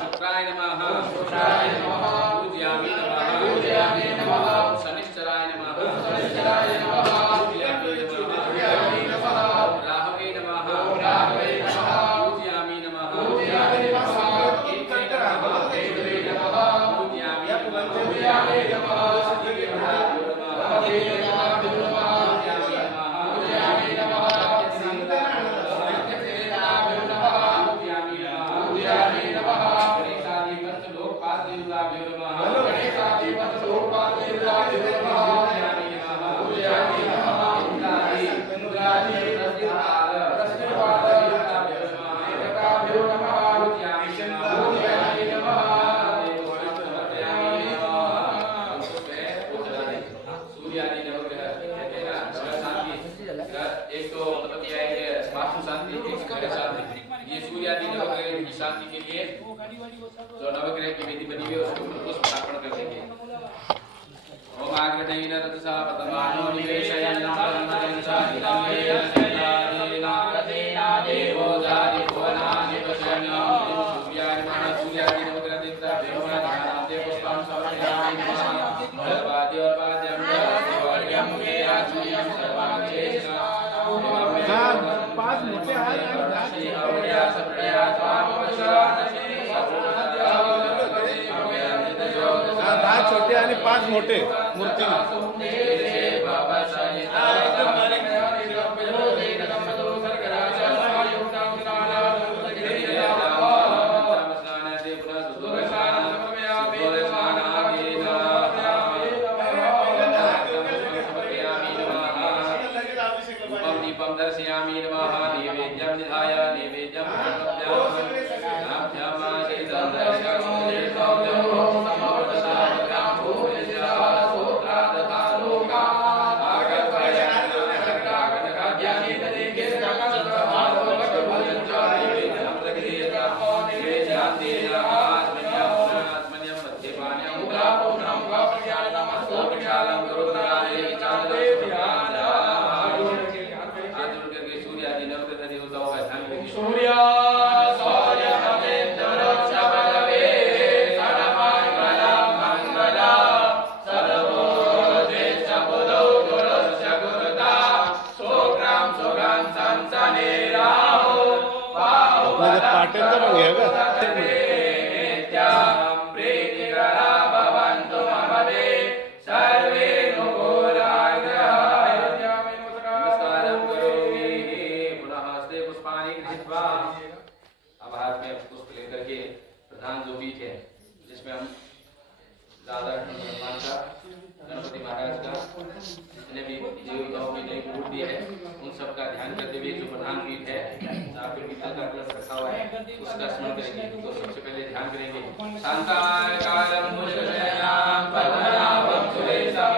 शुक्राय नमः पूजयामि नमः शनिश्चराय नमः पूजयामि नमः राहवे नमः पूजयामि नमः पूजयामि एक तो पद्धति है ये वास्तु शांति ग्रह शांति। ये सूर्य आदि नवग्रह की शांति के लिए जो नवग्रह की विधि बनी हुई है उसको पुष्प अर्पण कर देंगे। ओम नागदैन रतसा पतमानो निवेशयन् परमदंशादिलम्बे रसनादेना देवो जाति भुवनानि पश्यन्यो सूर्याय सूर्याय नवग्रहदेवता देवनानाते पुष्पं समर्पयामि सर्वाद्योर्वाद्यं सर्वार्यं मे आचमयं सर्वांगेश पाच मोठे हात श्री अवड्या सप्रया स्वामवशान दहा छोटे आणि पाच मोठे मूर्ती दीपम दर्शयामि नमः नैवेद्यं निधाय नैवेद्यं पाट्यांचा पण घ्या का प्रधान जो पीठ है जिसमें हम राधा भगवान का गणपति महाराज का जितने भी देवताओं की नई मूर्ति है उन सब का ध्यान करते हुए जो प्रधान पीठ है आपके पीतल का कलश रखा हुआ है उसका स्मरण करेंगे। तो सबसे पहले ध्यान करेंगे शांताय कालम भुजगशयनां पद्मनाभं सुरेशं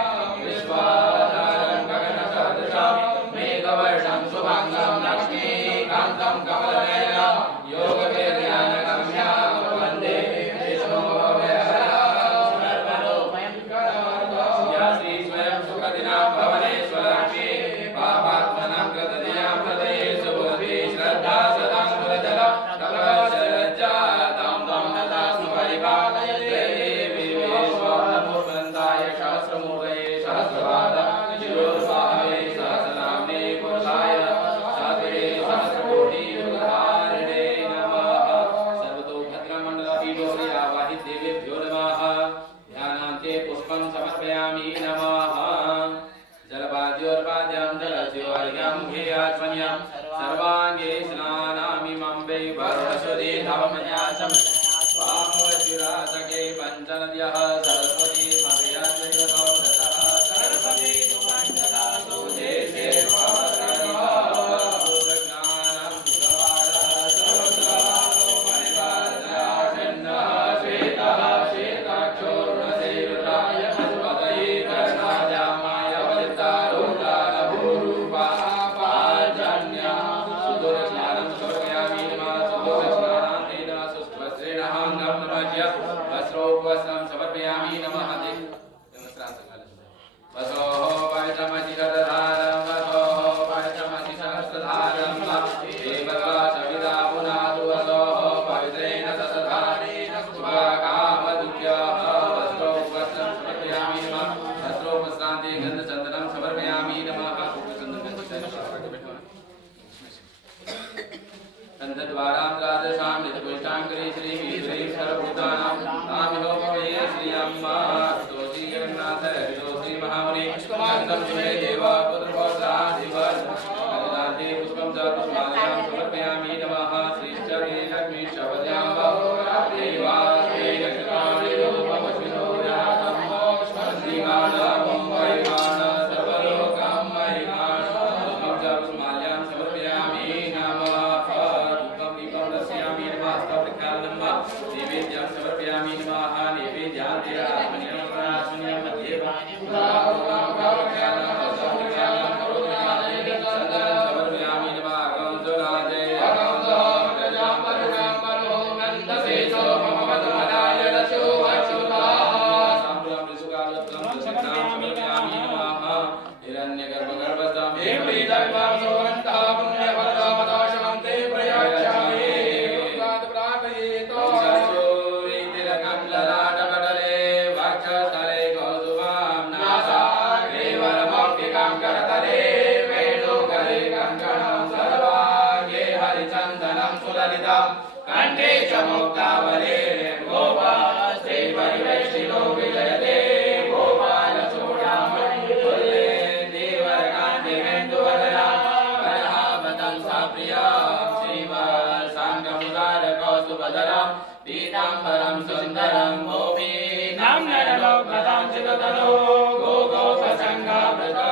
विश्वाधारं गगनसदृशं मेघवर्णं शुभांगं लक्ष्मीकान्तं कमलनयनं योगविज्ञानगम्यं वन्दे सर्वांगे स्नानामि मम्बे वरुणसुदे धवमन्यासं स्वामवजुरासके पञ्चनद्यः सरस्वती मभयात्मैवतो रतः सरस्वती सुमञ्जला सुदे वस्त्रं समर्पयामि नमः वसोः पवित्रमतिगतधारं वसोः पवित्रमतिसहस्रधारं देवता सविता पुनातु वसोः पवित्रेण सतधारेण शुभाकामदुभ्यः वस्त्रं समर्पयामि नमः वस्त्रोपस्रान्ते गन्धचन्दनं समर्पयामि नमः गन्धद्वारान्द्रादशामृतपुष्टाङ्करे श्रीं सर्वभूतानां नामिनो भवे श्री अम्मा स्तोति जगन्नाथ स्तोति महामुनि गन्धं मे देव पुत्रपौत्रादिवत् गन्धान्ते पुष्पं च पुष्पाणि समर्पयामि नमः श्रीचरणे लक्ष्मी शबद्याम्ब देवास्ते लक्ष्मी रूपमस्मिनो जातं श्रीमानं महिमान सर्वलोकं महिमान पुष्पं च पुष्पाण्यां समर्पयामि नमः नैवेद्यं समर्पयामि नमः नैवेद्यां देवात्मन्यं मध्ये समर्पयामि नमः गौजराजे गन्धसेसो मम मदाय रसो अच्युतः मुक्तावले गोपाल श्री परिवेशिनो विजयते गोपाल चूड़ामणि फुल्ले देवर कांति मेन्दुवदना कलहावतं साप्रिया श्रीमत् सांगमुदार कौस्तुभधरा पीताम्बरं सुन्दरं गोपी नाम्नलोकतां चिदतनो गोगोपसङ्गामृता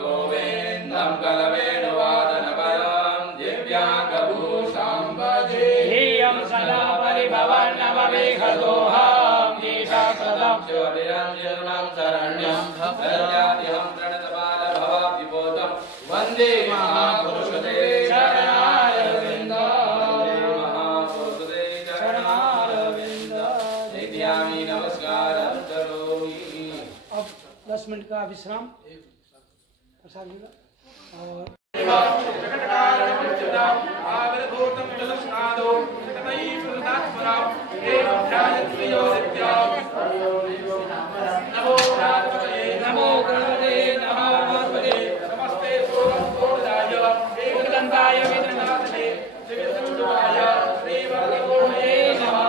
गोविन्दं कलवेणुवादनपरं दिव्याङ्गभूषां भजे धियं सदा परिभवन्नमवेहदोहं गीताप्रदं शिवविरञ्जनं शरण्यं भद्राद्यहं प्रणतबालभवाब्धिबोधं वन्दे महापुरुषते अब 10 मिनट का विश्राम प्रसाद जी का और नमो गणपते नमस्ते सोमदंताय विद्रनाथने श्रीवरदंताय श्रीवरदगुरुवे नमः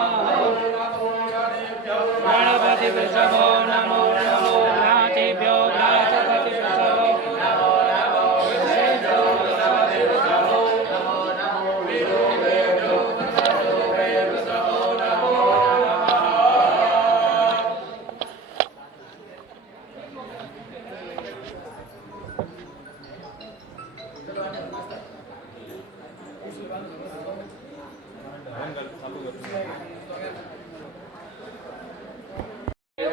गणपति वृषभो नमो नमो भ्रातेभ्यो भ्रातपति वृषभो नमो नमो वृषभो नमो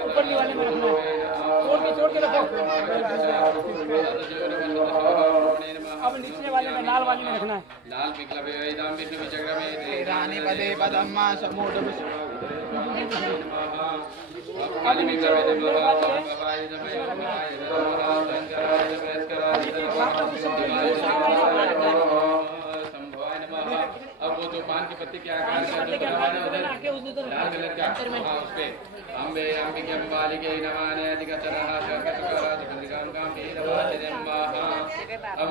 ऊपरली वाले में रखना है छोड़ के रखो अब नीचे वाले में लाल वाले में रखना है लाल विक्लवे वेदाम विष्णु विचक्रमे रानी पदे पदम्मा समूढ़ काली विक्लवे नमः भवाय नमः भवाय नमः शंकराय प्रेस्कराय संभवाय नमः। अब वो जो पान की पत्ती के आकार का जो बनाना है उधर लाल कलर का हाँ उस पे अम्बे अंबिके अम्बालिके नमाने अधिकतरः शर्कसुकराज कंदिकां काम्भे नमः। अब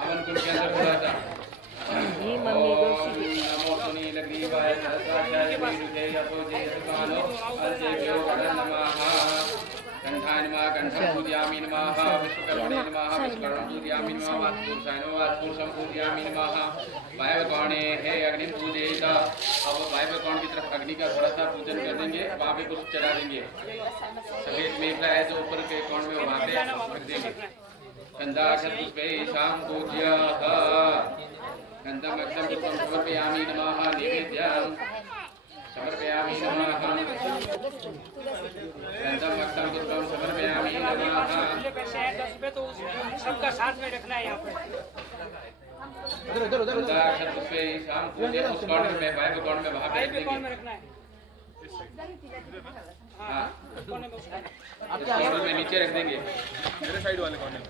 अवन कुंड के अंदर थोड़ा सा नमो सुनीलग्रीवाय सहस्राक्षाय विरुद्धे अपोजे सुकानो अलसेभ्यो नमः। कंठाय नमः कंठं पूजयामि नमः विश्वकर्मणे नमः विश्वकर्मं पूजयामि नमः वात्पुरुषाय नमः वात्पुरुषं पूजयामि नमः। वायवकोणे हे अग्नि पूजयेत। अब वायवकोण की तरफ अग्नि का थोड़ा सा पूजन कर देंगे, वहाँ पे कुछ चढ़ा देंगे। सफेद मेघला है जो ऊपर के कोण में वहाँ पे रख देंगे। गंधाक्षत पुष्पैषां पूज्यः गन्धम् अक्षतं पुष्पं समर्पयामि नमः नैवेद्यं समर्पयामि नमः गन्धम् अक्षतं पुष्पं समर्पयामि नमः। तो सबका साथ में रखना है यहाँ पे गंधाक्षत पुष्पैषां पूज्य उस कॉर्नर में वायव्य कॉर्नर में वहाँ पे रख कौन में देंगे। रखना है हाँ कौन में उसका इस कॉर्नर में नीचे रख देंगे। मेरे साइड वाले कॉर्नर में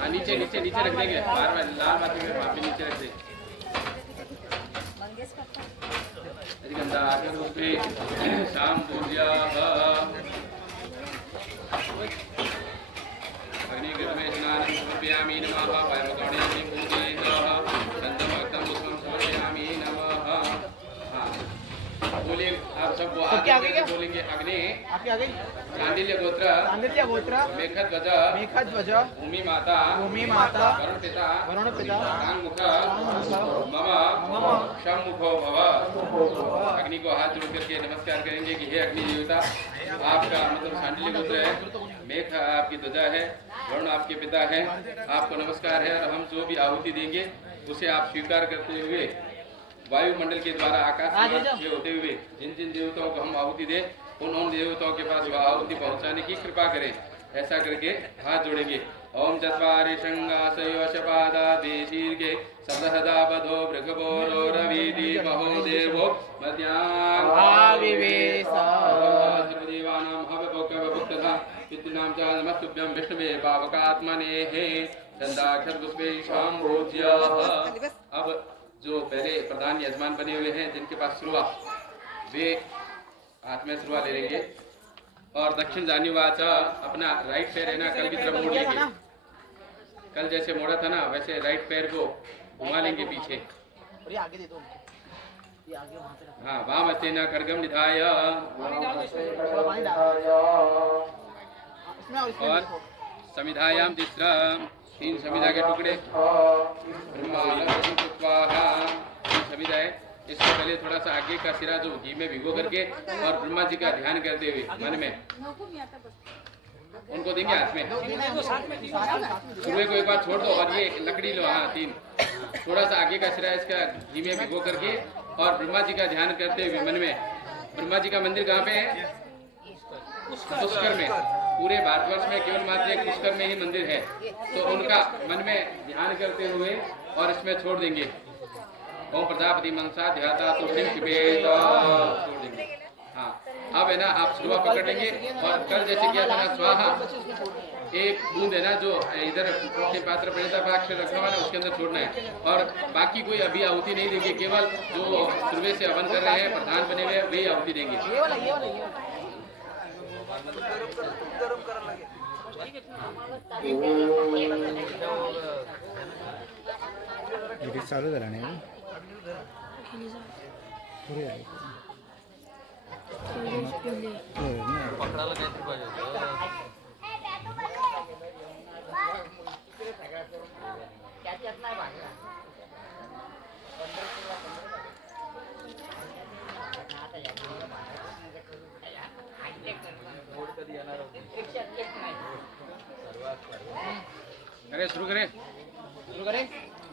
हाँ नीचे नीचे नीचे रख देंगे। बार बार लाल बाती में वहाँ पे नीचे रख देंगे। गंधाक्षत पुष्पैषां पूज्यः अग्निगर्भे स्नानं समर्पयामि नमः वायवकोणे अग्निं पूजयेतः गन्धम् अक्षतं पुष्पं समर्पयामि नमः। हाँ बोलिए आप सब आगे बोलेंगे। अग्नि आपके आगे चांडिल्य गोत्र चांदिल्य गोत्र मेघध्वज मेघध्वज भूमि माता भूमि माता वरुण पिता वरुण पिता कांगमुख मम क्षमुखो भव। अग्नि को हाथ जोड़ करके नमस्कार करेंगे कि हे अग्नि देवता आपका मतलब चांडिल्य गोत्र है, मेघ आपकी ध्वजा है, वरुण आपके पिता है, आपको नमस्कार है। और हम जो भी आहुति देंगे उसे आप स्वीकार करते हुए वायुमंडल के द्वारा आकाश में होते हुए जिन जिन देवताओं को हम आहुति दे उन देवताओं के पास वह आहुति पहुंचाने की कृपा करें। ऐसा करके हाथ जोड़ेंगे। ओम चत्वारि शृंगासयोशपादा देशीर्घे सप्तहदा बधो भृगपोरो रवीति महोदेवो मध्यां सर्वदेवानां हवभोक्तथा पितॄणां च नमस्तुभ्यं विष्णुवे पावकात्मने हे गन्धाक्षत पुष्पैषां पूज्यः। अब जो पहले प्रधान यजमान बने हुए हैं जिनके पास सुरवा वे हाथ में सुरवा ले लेंगे और दक्षिण जान्युवाच अपना राइट पैर है ना कल की तरफ मोड़ लेंगे। कल जैसे मोड़ा था ना वैसे राइट पैर को घुमा लेंगे पीछे। आगे दे दो हाँ वामस्तेन खड्गम निधाय और समिधायाम तीसरा 3 समिधा के टुकड़े स्वाहा 3 समिधा है। इससे पहले थोड़ा सा आगे का सिरा जो घी में भिगो करके और ब्रह्मा जी का ध्यान करते हुए मन में उनको देंगे हाथ में। सुबह को एक बार छोड़ दो और ये लकड़ी लो। हाँ 3 थोड़ा सा आगे का सिरा इसका घी में भिगो करके और ब्रह्मा जी का ध्यान करते हुए मन में। ब्रह्मा जी का मंदिर कहाँ पे है? पुष्कर में। पूरे भारतवर्ष में केवल मात्र एक पुष्कर में ही मंदिर है। तो उनका मन में ध्यान करते हुए और इसमें छोड़ देंगे। ओम प्रजापति मनसा ध्याता तो छोड़ देंगे। हाँ अब है ना आप सुबह पकड़ लेंगे और कल जैसे किया था ना स्वाहा एक बूंद है ना जो इधर के पात्र प्रणेता अक्षर रखा हुआ है उसके अंदर छोड़ना है। और बाकी कोई अभी आहुति नहीं देंगे। केवल जो सुबह से हवन कर रहे हैं प्रधान बने हुए वही आहुति देंगे। चालू झाला नाही पकडायला काहीतरी पाहिजे होतं. अरे शुरू करें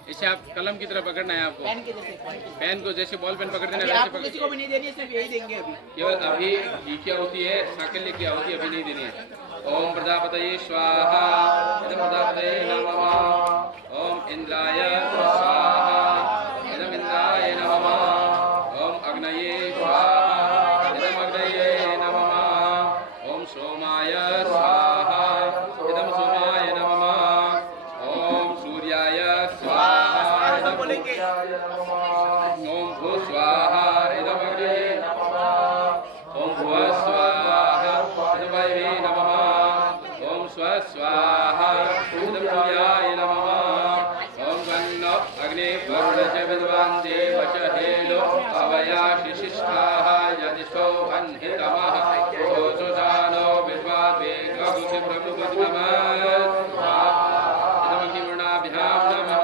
इसे आप कलम की तरह पकड़ना है आपको। पेन को जैसे बॉल पेन पकड़ते हैं वैसे पकड़। किसी को भी नहीं देनी है, सिर्फ यही देंगे अभी। केवल अभी घी क्या होती है साकल्य क्या होती है अभी नहीं देनी है। ओम प्रजापतये स्वाहा इदं प्रजापतये नमः। ओम इंद्राय स्वाहा इदं इंद्राय नमः। ओम अग्नये स्वाहा इदं अग्नये नमः। ओम सोमाय स्वाहा इदं सोमाय नमः। ओम सूर्याय स्वाहा इदं सूर्याय नमः। ओम भू स्वाहा इदं अग्नये नमः। ओम भुव स्वाहा इदं वायवे नमः। ओम स्व स्वाहा इदं सूर्याय नमः। ओम गन्नो अग्ने वरुणच विद्वान् देवच हेलो अवया शिशिष्टाः यदिशो वह्नितमः ओषुषानो विश्वाद्वेगगुसि प्रभुपतिनमः। इदमग्निवृणाभ्यां नमः।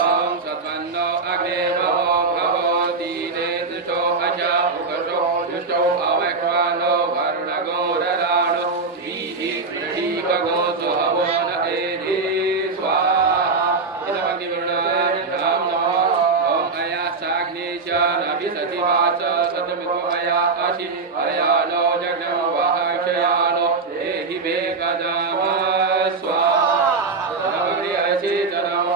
ओम सत्वन्नो अग्ने महो भवति नेतृषो अज उकशो दुष्टो अवक्वानो वरुणगोरराणो वीहि वृणीकगो सुहवो न एधि स्वाहा। इदमग्निवृणाभ्यां नमः। ओम अया साग्ने च नभिसति वाच सतमित्वमया अशि अयानो जग्नो वाहक्षयानो एहि वेगदाम स्वाहा। इदमग्नि अशितनं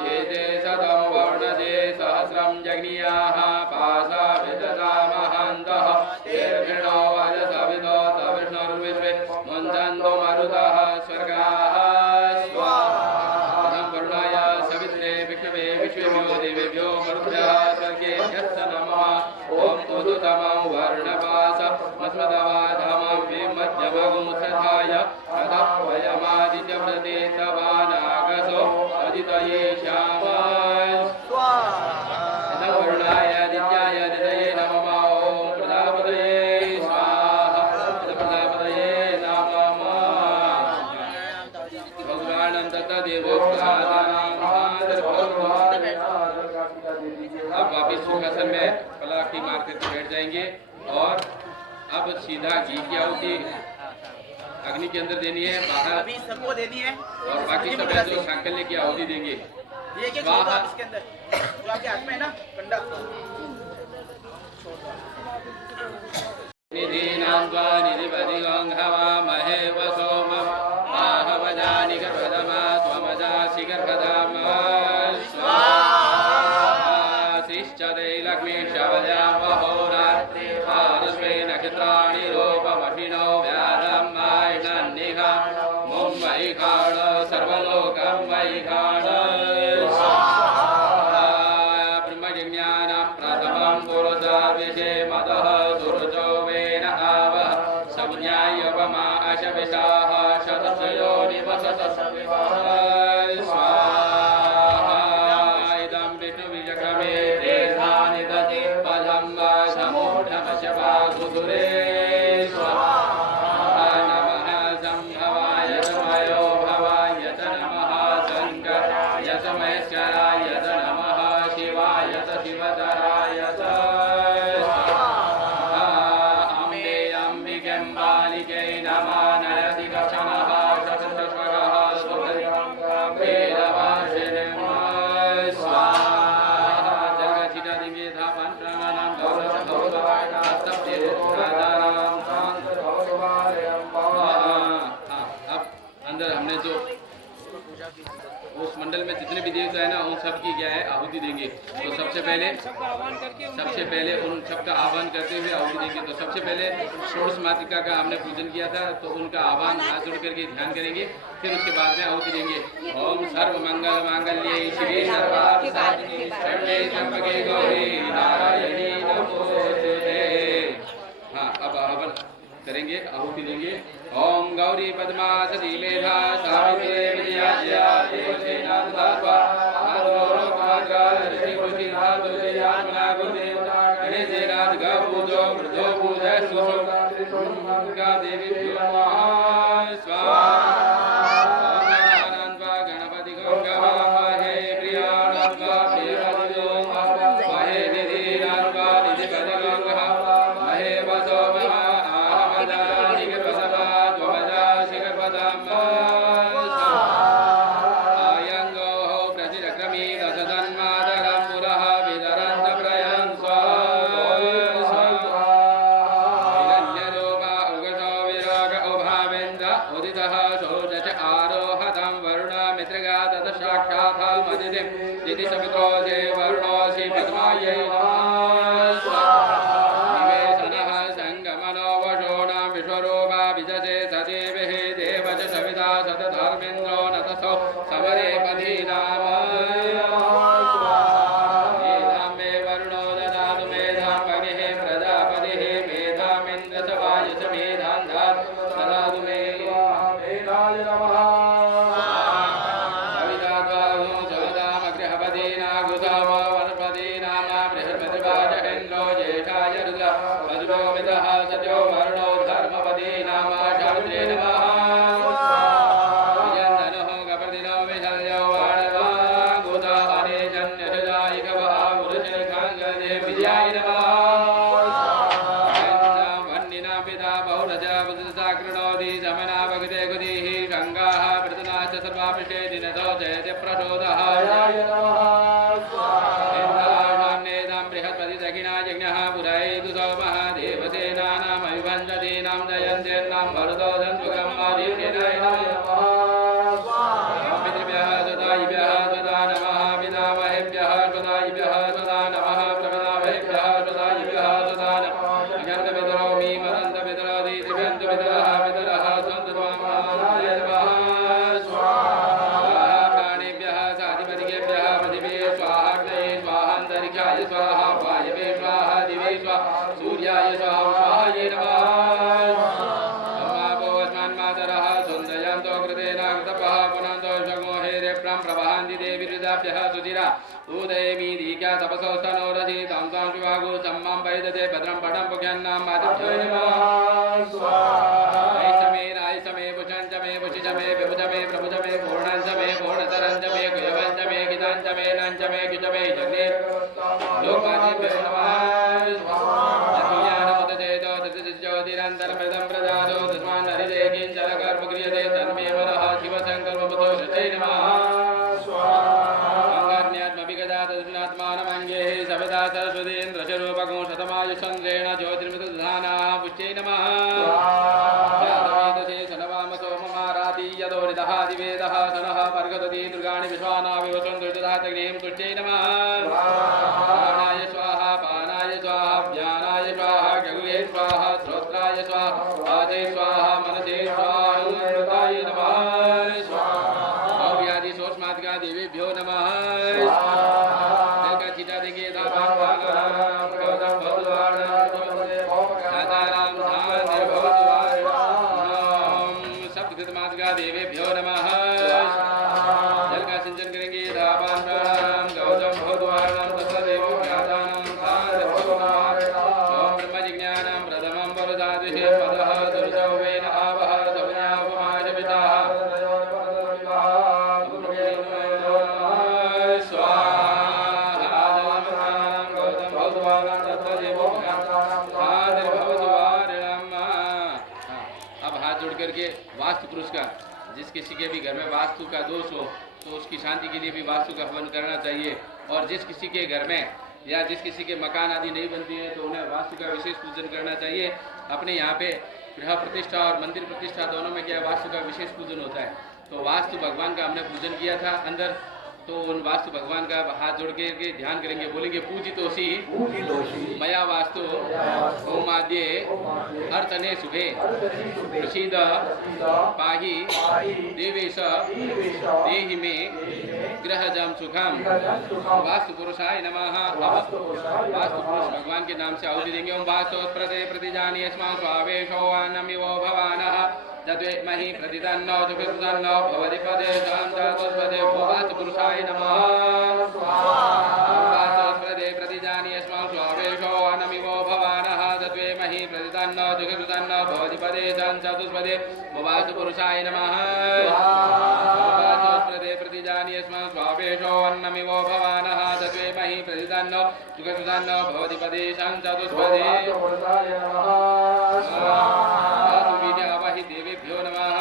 चेते सतं वर्णसे सहस्रं जग्नियाः पासा विदधामहन्तः तेर्भिर्नो वजसविदो तविष्णुर्विश्वे मुञ्चन्तु मरुतः स्वर्गाः स्वाहा। इदं वरुणाय सवित्रे विष्णवे विश्वेभ्यो देवेभ्यो मरुभ्यः स्वर्गेभ्यश्च नमः। ओम उदुतमं वर्णपास मस्मदवाधमं विमध्यमगुंसथाय तदप्वयमादित्यव्रते तवानागसो अदितये श्यामाय स्वाहा। इदं वरुणाय आदित्याय दिदये नमः। ओम प्रजापतये स्वाहा इदं प्रजापतये नमः। भगवानं तत्तदेवो अब वापिस सुखासन में पलाकी मार करके बैठ जाएंगे और अब सीधा घी की आहुति अग्नि के अंदर देनी है बाहर अभी सबको देनी है और बाकी सब है जो सांकल्य की आहुति देंगे। ये क्या छोटा इसके अंदर जो आपके हाथ में है ना कंडा। निधीनां त्वा निधिपतिगं हवामहे वसोमं आहवजानि गर्भधमा त्वमजासि गर्भधाम स्वाहा। श्रीश्चते लक्ष्मी शवयामहोरात्रे पादस्वे नक्षत्राणि रूपमहिनो व्याधं मायिषन्निहा मुं वैखाण सर्वलोकं वैखाण स्वाहा। ब्रह्मज्ञानं प्रथमं पुरुषाभिषे मदः सुरुचो वेन आवः समुन्यायपमा अशविषाः शतशयो निवसत सविवः स्वाहा। इदं विष्णुविचक्रमे तेधानि दति पद अंदर हमने जो उस मंडल में जितने भी देवता है ना उन सब की क्या है आहुति देंगे। तो सबसे पहले उन सब का आह्वान करते हुए आहुति देंगे। तो सबसे पहले षोडश मातृका का हमने पूजन किया था, तो उनका आह्वान हाथ जोड़ करके ध्यान करेंगे, फिर उसके बाद में आहुति देंगे। ओम सर्व मंगल मांगल्ये शिवे सर्वार्थ साधिके शरण्ये त्र्यंबके गौरी नारायणी नमोस्तुते। हाँ, अब आह्वान करेंगे, आहुति देंगे। ओम गौरी पद्मा सती मेधा सावित्रे विजया देवसेना तथा आत्मोरोपमात्रा ऋषि कृषि धातुजे आत्मना गुरुदेवता गणेशनाथ गौपूजो वृद्धो पूजय सुसुका देवी स्वाहा। गणपति गंगवामहे प्रियाणत्वा प्रियपतियो महे निधिनात्वा निधिपति गंगा महे वसो जिस किसी के भी घर में वास्तु का दोष हो तो उसकी शांति के लिए भी वास्तु का हवन करना चाहिए। और जिस किसी के घर में या जिस किसी के मकान आदि नहीं बनती है तो उन्हें वास्तु का विशेष पूजन करना चाहिए। अपने यहाँ पे गृह प्रतिष्ठा और मंदिर प्रतिष्ठा दोनों में क्या वास्तु का विशेष पूजन होता है। तो वास्तु भगवान का हमने पूजन किया था अंदर, तो उन वास्तु भगवान का हाथ जोड़ के ध्यान करेंगे, बोलेंगे पूजितोषि मया वास्तु होमाद्ये अर्चने शुभे प्रसीद पाहि देवेश देहि मे ग्रहजम सुखम। वास्तु पुरुषाय नमः। वास्तु पुरुष भगवान के नाम से आहुति देंगे। ओम वास्तु प्रदे प्रतिजानी अस्मान् स्वावेशो अन्नमिवो भवानः तद्विमहि प्रतितन्नो जुगुतन्नो भवति पदे शान्तस्पदे। वास्तु पुरुषाय नमः। वास्तु प्रदे प्रतिजानी अस्मान् स्वावेशो अन्नमिवो भवानः तद्विमहि प्रतितन्नो जुगुतन्नो भवति पदे शान्तस्पदे। वास्तु पुरुषाय नमः। वास्तु प्रदे प्रतिजानी अस्मान् स्वावेशो अन्नमिवो भवानः तद्विमहि प्रतितन्नो जुगुतन्नो भवति पदे शान्तस्पदे। देवेभ्यो नमः।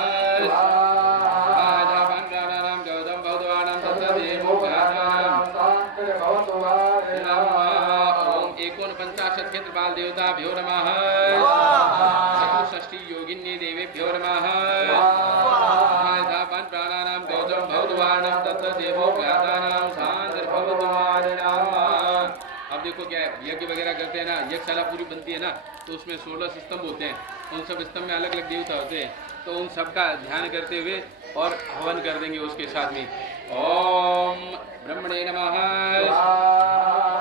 आधापन्नानां गौतम भगवानां तत्तदेवो गानानां ओम एकोनपंचाशत् क्षेत्रपाल देवताभ्यो नमः। चतुष्षष्टि योगिनी देवेभ्यो नमः। आधापन्नानां गौतम भगवानां तत्तदेवो गानानां शान्तिर्भवतु। अब देखो क्या है, यज्ञ वगैरह करते हैं ना, यज्ञशाला पूरी बनती है ना, तो उसमें 16 स्तंभ होते हैं। उन सब स्तंभ में अलग अलग देवता होते हैं, तो उन सब का ध्यान करते हुए और हवन कर देंगे उसके साथ में। ओम ब्रह्मणे नमः,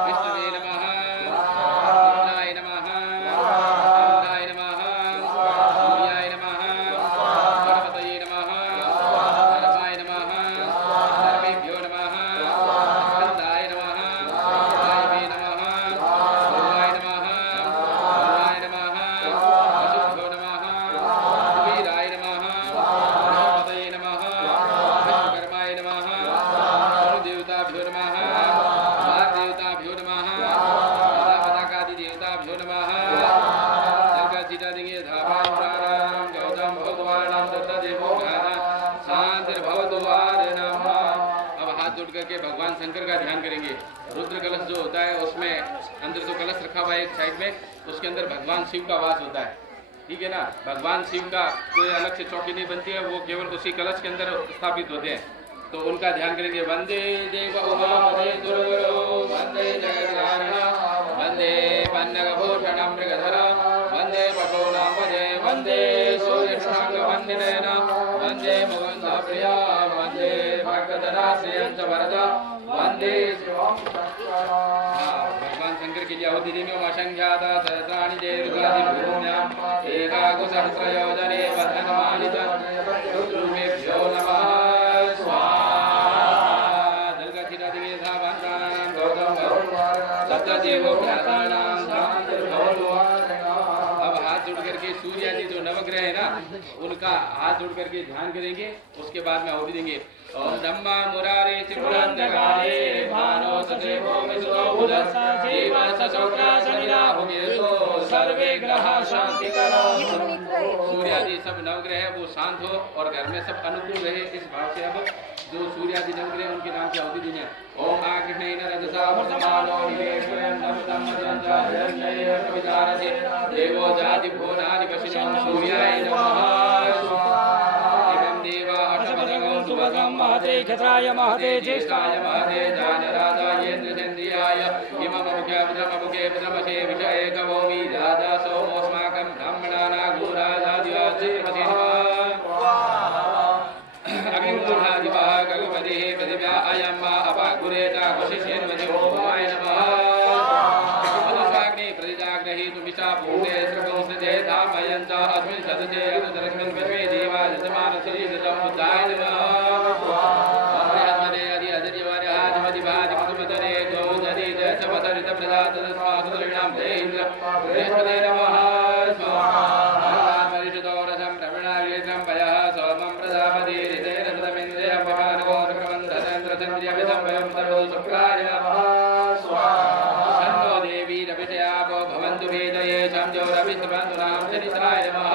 विष्णुवे नमः, रुद्राय नमः, इंद्राय नमः, सूर्याय नमः, गणपतये नमः, धर्माय नमः, धर्मेभ्यो नमः, स्कन्दाय नमः, वायवे नमः, भोगाय नमः, भोगाय नमः, वसुभ्यो नमः, कुबेराय नमः, गणपतये नमः, विश्वकर्माय नमः, देवताभ्यो नमः, देवताभ्यो नमः, पताकादि देवताभ्यो नमः। जलका सीता देंगे धापाराम गौतम भगवानां तत्तदेवो गाना शान्तिर्भवतु नमः। अब हाथ जोड़ करके भगवान शंकर का ध्यान करेंगे। रुद्र कलश जो होता है उसमें अंदर जो कलश रखा हुआ है एक साइड में, उसके अंदर भगवान शिव का वास होता है, ठीक है ना। भगवान शिव का कोई अलग से चौकी नहीं बनती है, वो केवल उसी कलश के अंदर स्थापित होते हैं, तो उनका ध्यान करेंगे। वंदे देव उमापते दुर्गुरो वंदे जगद्धारणा वंदे पन्नगभूषणं मृगधरा वंदे पशूनां वंदे सूर्यशाङ्गवन्दिनयना वंदे मुकुन्दप्रिया वंदे भक्तजनाश्रयं च वरदा वंदे भगवान शंकर के लिए आहुति देंगे। असंख्याता सहस्राणि दीर्घादिभूम्याम् एकाकुसहस्रयोजने वधनमानि चतुर्भ्यो नमः। अब हाथ जोड़ करके सूर्य आदि जो नवग्रह है ना, उनका हाथ जोड़ करके ध्यान करेंगे, उसके बाद में आहुति देंगे। ओम ब्रह्मा मुरारे त्रिपुरांतकारे भानो सदेवो विसुतो बुधस्सा जीव सशोक्रा शनिरा भूमिर्तो सर्वे ग्रह शांति करो। सूर्य आदि सब नवग्रह वो शांत हो और घर में सब अनुकूल रहे, इस भाव से अब जो सूर्य आदि नवग्रह उनके नाम से आहुति देंगे। ओम आकृष्णेन रजसा वर्तमानो निवेशयन् नमतं मदन्तारण्यैर्विचारते देवो जाति भुवनानि पश्यन् सूर्याय नमः। एवं देवा अष्टपदगं सुभगं महते क्षत्राय महते ज्येष्ठाय महते जानराजायेन्द्रचन्द्रियाय इममुखे पुत्रममुखे पुत्रमसे विषये कवोमि राजा सोमोऽस्माकं ब्राह्मणानागोराजादिवाच्यमसे अग्निमूर्धादिवः गगपतिः पृथिव्या अयं मा अपाकुरेता कुशिष्येन्वतिभूमाय नमः। मधुस्वाग्नि प्रतिजाग्रहीतुमिषा पूर्णे श्रवंसृते धामयं च अस्मिन् सदसे अदुदरस्मिन् विश्वे देवा दशमानश्रीदतं बुद्धाय नमः। बृहस्पते अधि अधिर्यवार्यहादिमतिभादिमतुमतरे द्वौदरीत चमसरितप्रदातस्मासुतरिणां जयेन्द्र बृहस्पते नमः। परिषदो रसं प्रवीणार्येत्रं पयः सोमं प्रजापतिरितेन सुतमिन्द्रियं पपानगोत्रकमन्धरेन्द्रचन्द्रियभिसंवयं सर्वो शुक्लाय नमः। शन्नो देवी रविषयापो भवन्तु वेदये संजोरविष्णुबन्धुनां शनिश्चराय नमः।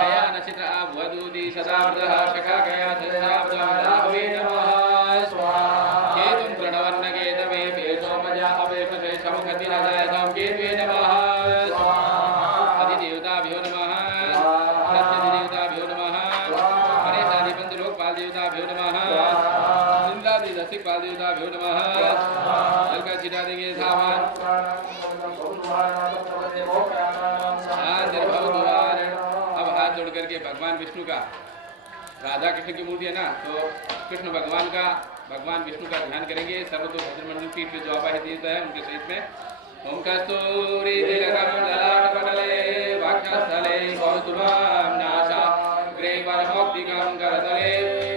कया नक्षत्र वधूति सदामृतः शखाकया दशाब्दं राहवे नमः। केतुं प्रणवन्नकेतवे पेशोमजा अवेशे समुखतिरजाय केतवे नमः। अधिदेवताभ्यो नमः। प्रत्यधिदेवताभ्यो नमः। पाल देवताभ्यो नमः इंद्रादि दस्तिक पाल देवताभ्यो नमः जल का छिटा देंगे सावन अब हाथ जोड़ करके भगवान विष्णु का राधा कृष्ण की मूर्ति है ना, तो कृष्ण भगवान विष्णु का ध्यान करेंगे। सर्वतो भद्रमंडल पीठ पे जो आवाहित देवता है उनके सहित में ओम कस्तूरी तिलकम ललाटपटले वक्षस्थले कौस्तुभं नासा ग्रीवरमौक्तिकं करतले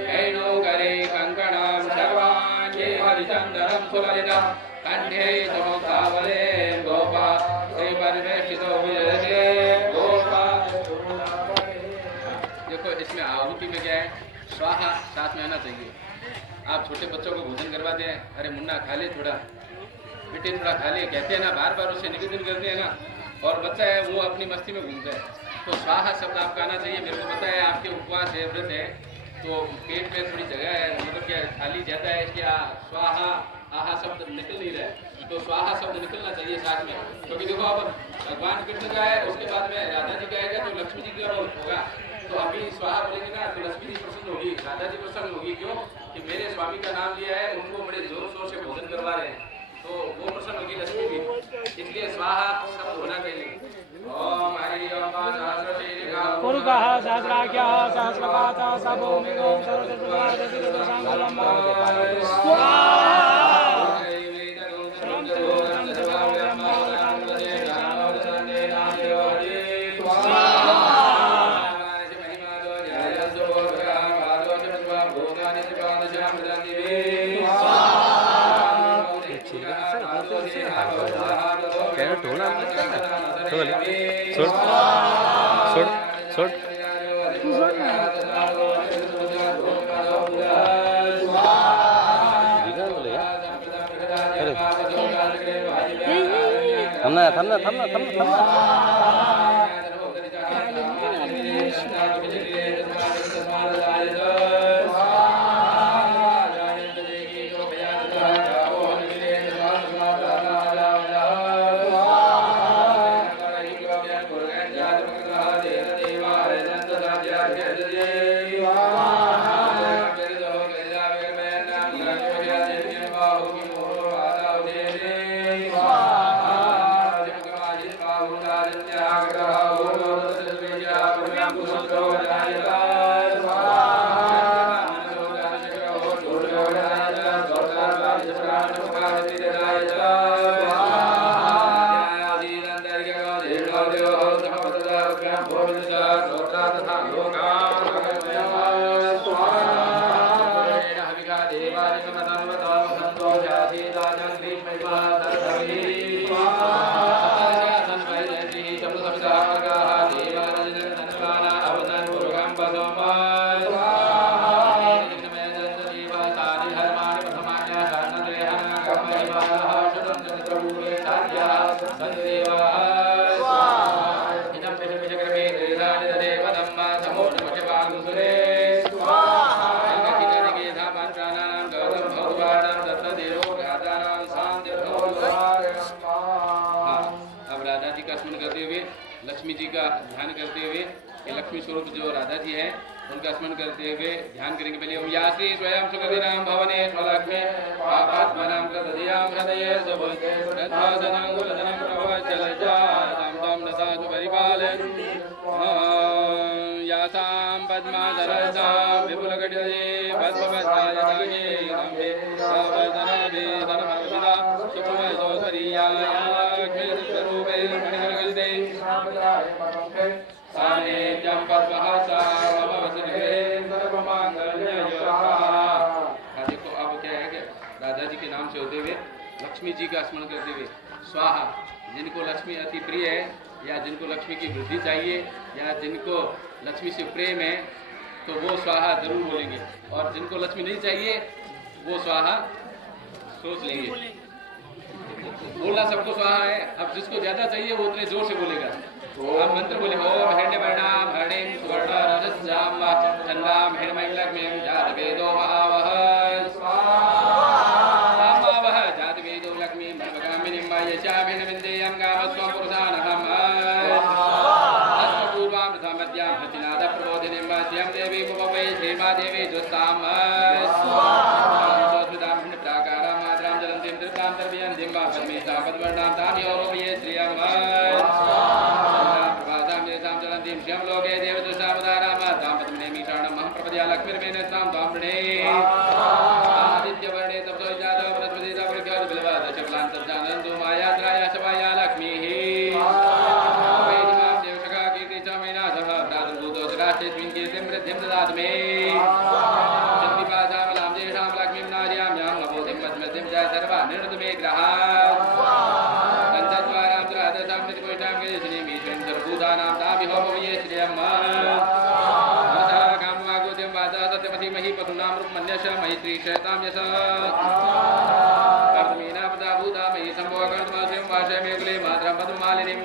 वेणुकरे कंकणं सर्वाण्ये हरिचन्दनं सुललितं कंठे च मुक्तावले गोपा श्रीपरिवेष्टितो विजयते गोपा। देखो इसमें आहुति में क्या है, स्वाहा साथ में आना चाहिए। आप छोटे बच्चों को भोजन करवाते हैं, अरे मुन्ना खा ले थोड़ा, बेटे थोड़ा खा ले, कहते हैं ना, बार बार उससे निवेदन करते हैं ना, और बच्चा है वो अपनी मस्ती में घूमता है। तो स्वाहा शब्द आपका आना चाहिए। मेरे को पता है आपके उपवास है, व्रत है, तो पेट में थोड़ी जगह है, मतलब क्या थाली ज़्यादा है, इसके स्वाहा आहा शब्द निकल नहीं रहा है, तो स्वाहा शब्द निकलना चाहिए साथ में। क्योंकि देखो अब भगवान कृष्ण का है, उसके बाद में राधा जी का आएगा तो लक्ष्मी जी का होगा। तो अभी स्वाहा बोलेंगे ना तो लक्ष्मी जी प्रसन्न होगी, राधा जी प्रसन्न होगी। क्यों कि मेरे स्वामी का नाम लिया है, उनको बड़े जोर शोर से भोजन करवा रहे हैं, तो वो प्रसन्न होगी लक्ष्मी भी। इसलिए स्वाहा शब्द होना चाहिए। ओम हरि ओम सहस्रशीर्षः पुरुषः सहस्राख्यः सहस्रपातः सभूमिको सर्वचतुर्वादशविदशाङ्गुलं स्वाहा। लक्ष्मी जी का ध्यान करते हुए, ये लक्ष्मी स्वरूप जो राधा जी है उनका स्मरण करते हुए ध्यान करेंगे। पहले ओम या श्री स्वयं सुकृतिनां भवने स्वलक्ष्मी पापात्मनां प्रदधियां हृदये सुबुद्धे प्रद्वासनं कुलधनं प्रवचलजा तां तां ददातु परिपालयन् यासां पद्माधरसां विपुलकटितये पद्मपत्रायताये रम्ये सावधनाभि धनमवसिता सुप्रमयसोदरीयाया लक्ष्मीस्वरूपे मणिकरगलिते सानिध्यं पद्महसा मम वसतिगृहे सर्वमाङ्गल्ययोगा। देखो अब क्या है कि राधा जी के नाम से होते हुए लक्ष्मी जी का स्मरण करते हुए स्वाहा, जिनको लक्ष्मी अति प्रिय है या जिनको लक्ष्मी की वृद्धि चाहिए या जिनको लक्ष्मी से प्रेम है तो वो स्वाहा जरूर बोलेंगे, और जिनको लक्ष्मी नहीं चाहिए वो स्वाहा सोच लेंगे। बोलना सबको स्वाहा है, अब जिसको ज्यादा चाहिए वो उतने जोर से बोलेगा। हम मंत्र बोले ओम हिरण्यवर्णां हरिणीं सुवर्णरजस्यां चन्द्रां हिरण्मयीं लक्ष्मीं जातवेदो महावः स्वाहा जातवेदो लक्ष्मीं भगवामिनीं यस्याभिर्विन्देयं गावस्वं पुरुषानहम् अस्तपूर्वां प्रथमद्यां हतिनाद प्रबोधिनीं मध्यं देवीं उपवै श्रीमा देवी दुस्ताम प्राकारा मात्राम जलंतीम त्रिप्ताम तर्पयन् दिम्बा पद्मेता पद्वर्णाम तामियोरोपये श्रियं प्रभासाम येषां जलंतीम श्रियं लोके देवदुष्टावताराम तां पद्मनेमि शरणं महं प्रपद्या लक्ष्मीर्वेणस्तां ताम्रणे आदित्यवर्णे तपसो जातो बृहस्पति तपृख्यात् बिल्वाद शकलान्तर्जानन्तु मायात्राय शवाय लक्ष्मीः वैदिमां देवशका कीर्ति च मेनासः प्रादुर्भूतो राष्ट्रेऽस्मिन् कीर्तिं वृद्धिं ददातु मे चन्द्रिपाशामलां तेषां लक्ष्मीं नार्याम्यां अबोधिं पद्मतिं च सर्वान् निर्णुतु मे ग्रहात् पञ्चद्वारां त्रयोदशां प्रतिपुष्टां गिरिशनीं ईश्वरीं सर्वभूतानां ताभिहोपवये श्रियं कामवागुद्यं वाचा सत्यमधिमहि पशूनां रूपमन्यश मैत्री शयतां यश कर्तमीना पदा भूता मयि सम्भोगर्तमस्यं वाशय मे कुले मातरं पद्ममालिनीं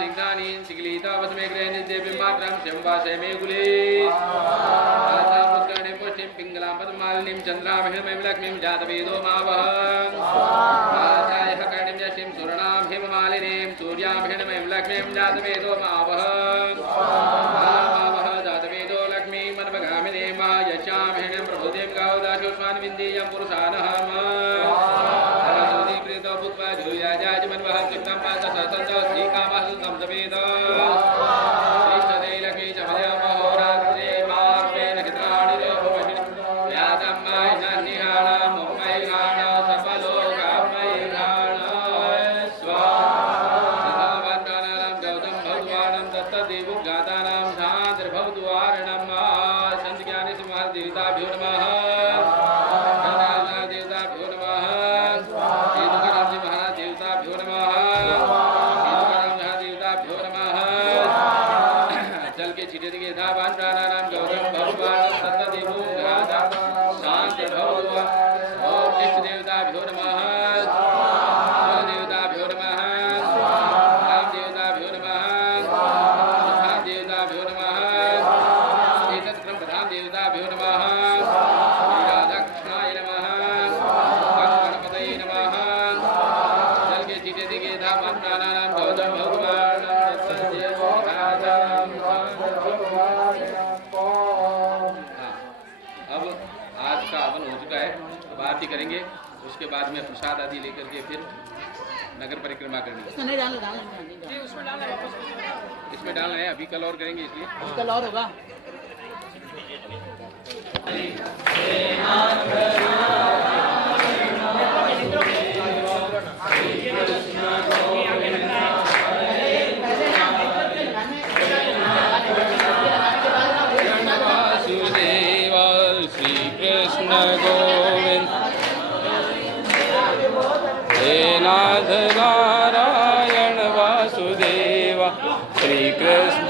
सिंहानीं शिखलिता वसमे गृहे नित्यं मातरं शं वाशय मे कुले पुष्करणे पुष्टिं पिङ्गलां पद्ममालिनीं चन्द्रामहिमं लक्ष्मीं जातवेदो मावः कर्णिं यष्टिं सुवर्णां हिममालिनीं सूर्यामहिमं लक्ष्मीं जातवेदो मावः जातवेदो लक्ष्मीं मनमगामिनीं यस्यामहिमं प्रभुतिं गौदाशुष्मान् विन्दीयं पुरुषानः सरस्वती प्रीतो भूत्वा जूयाजाजमन्वः चित्तं पादससन्दस्ति कामः संसवेद श्रीशदे लक्ष्मी चमयमहोरात्रे मार्पेण चित्राणि रोभवहिनि व्यादम्माय नन्निहाणं मुम्मैहाण सर्वलोकामैहाण स्वाहावन्दानां गौतम भगवानं दत्तदेवुगातानां शान्तिर्भवद्वारणं सन्ध्यानि सुमहादेवताभ्यो नमः देवताभ्यो नमः श्रीतुकारामजी महाराज देवताभ्यो नमः श्रीतुकाराम देवताभ्यो नमः जल के छिटे दिखे धावान प्राणानाम गौतम भगवान सत्तदेवुगाता शान्तिर्भवद्वा ओम इष्ट देवताभ्यो नमः देवताभ्यो नमः राम देवताभ्यो नमः देवताभ्यो नमः एतत् प्रधान देवताभ्यो नमः दक्षिणाय नमः गणपतये नमः जल के सीटे दिखे धामन प्राणानाम गौतम भगवान अब आज का हवन हो चुका है, अब आरती करेंगे, उसके बाद में प्रसाद आदि लेकर के फिर नगर परिक्रमा करनी है। इसमें डालना है, अभी कल और करेंगे इसलिए कल और होगा। वासुदेव श्री कृष्ण गोविंद हे नाथ नारायण वासुदेव श्री कृष्ण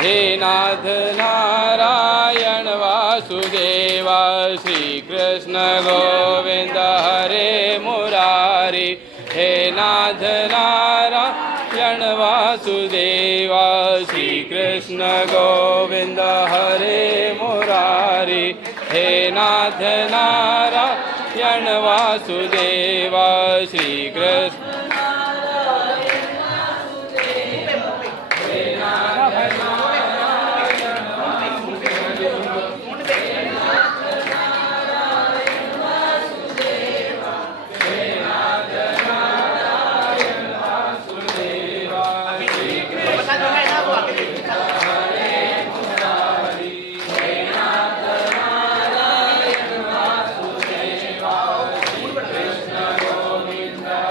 हे नाथ नारायण वासुदेव श्री कृष्ण गोविंद हरे मुरारी हे नाथ नारायण वासुदेव श्री कृष्ण गोविंद हरे मुरारी हे नाथ नारायण वासुदेव श्री कृष्ण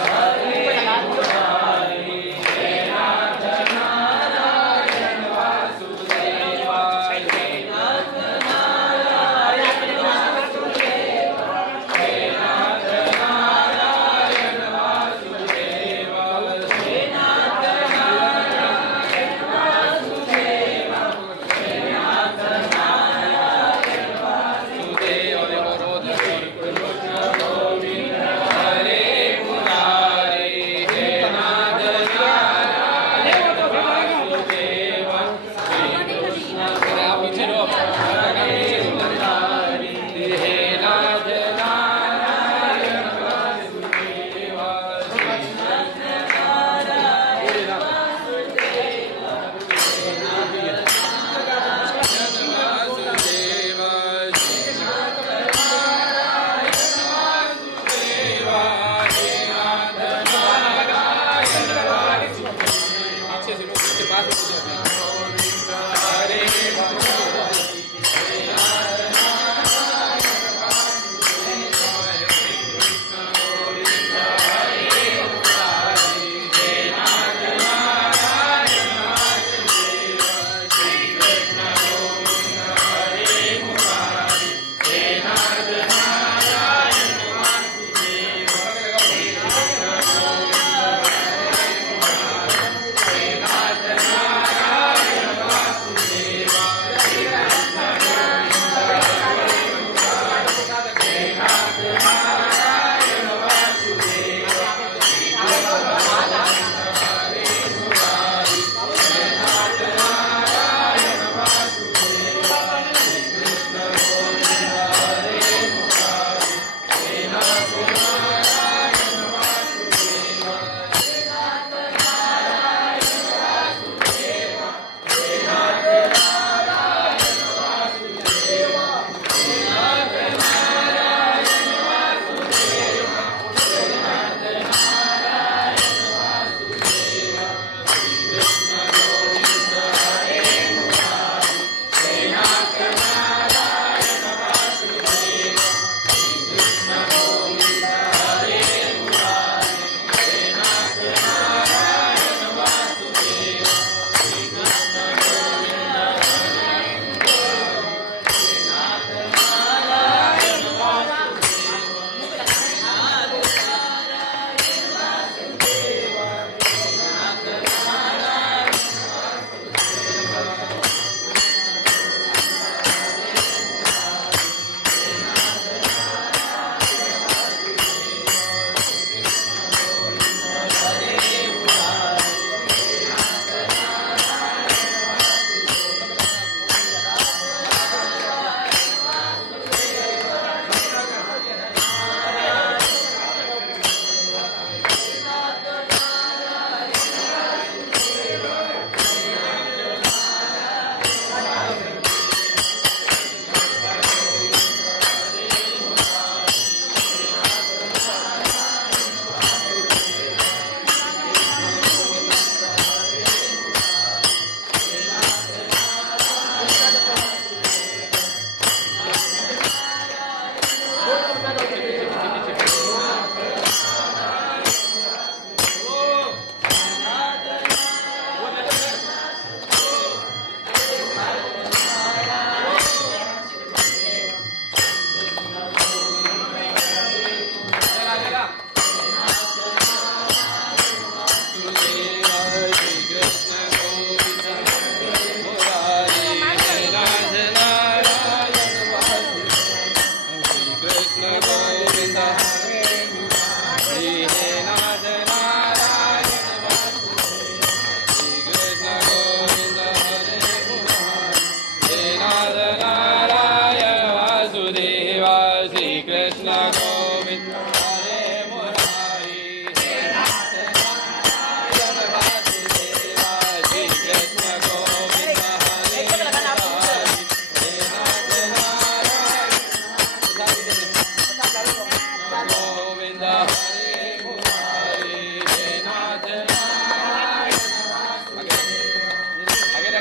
हरे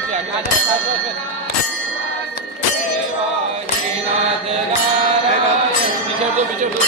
से आगे बस पीछे दो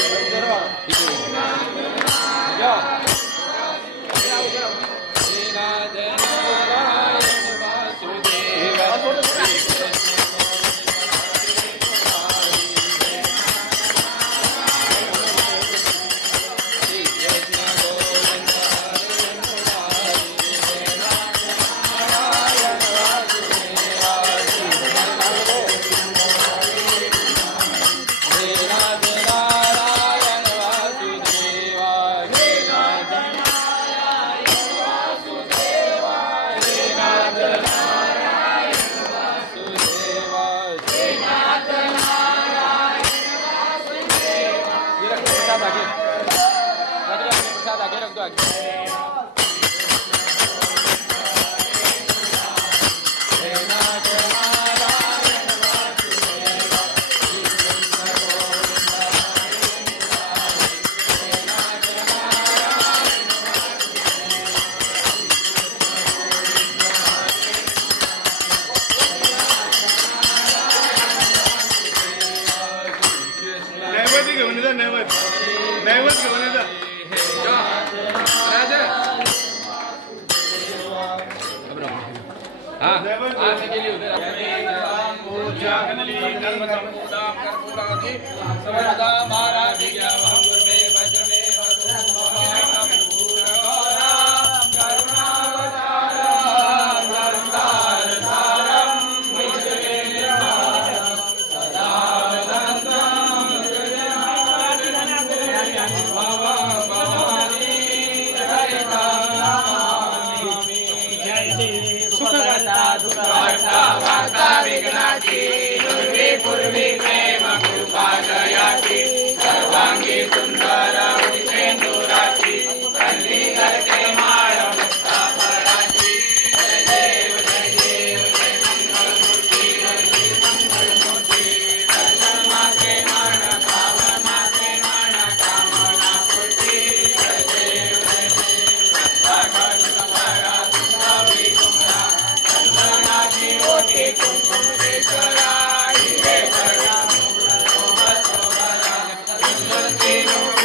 प्रसाद आगे रख दो आगे नैवेद्य घेऊन जा नैवेद्य घेऊन जा हाँ आने के लिए उधर महाराज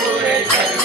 पूरे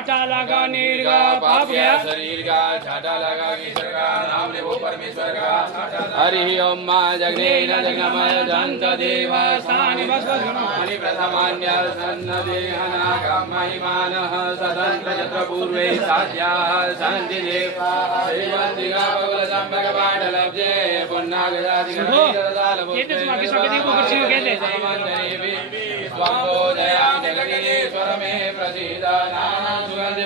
छाटा लगा नीर का पाप गया शरीर का छाटा लगा ईश्वर का नाम ले वो परमेश्वर का हरि ओम मा जगने न जगमय दंत देव सानि बसवनि प्रथमान्य सन्न देहना महिमानः सदन्त यत्र पूर्वे साध्याः सन्ति देव श्रीवन्तिका भगवतं भगवाडलब्जे पुन्नागजादिगणितदालभो स्वाम्बोदया जगदीश्वरमे प्रसीद नाना सुगन्धि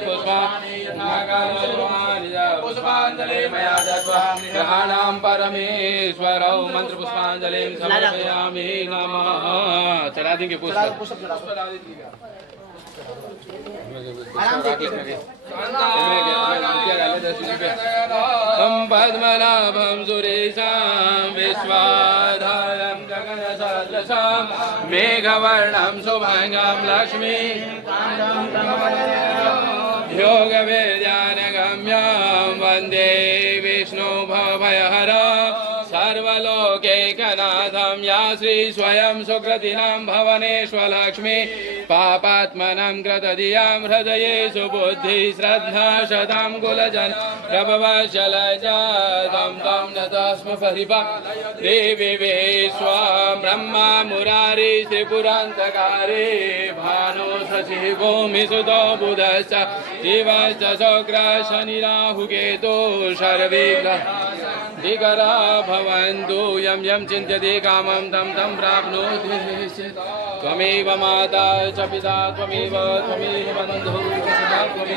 पुष्पाञ्जलि मया दत्वा ग्रहाणां परमेश्वरौ मंत्र पुष्पाञ्जलिं समर्पयामि नमः। चला देंगे हम पद्मनाभं सुरेशां विश्वाधारं गगनसदृशां मेघवर्णं शुभांगं लक्ष्मी योगविद्यानगम्यं वन्दे विष्णु भवभयहरं सर्वलोकैकनाथं या श्री स्वयं सुकृतिनां भवनेष्वलक्ष्मी पापात्मनं कृतधियां हृदये सुबुद्धि श्रद्धा शतां कुलजन प्रभवशलजातं तं नतस्म परिपा देवी विश्वां ब्रह्मा मुरारी त्रिपुरान्तकारे भानु शशि भूमिसुतो बुधश्च शिवश्च शुक्रः शनिराहुकेतु सर्वे दिगरा भवन्तु यं यं चिन्त्यते कामं तं तं प्राप्नोति त्वमेव माता च पिता त्वमेव बन्धुः च सखा त्वमेव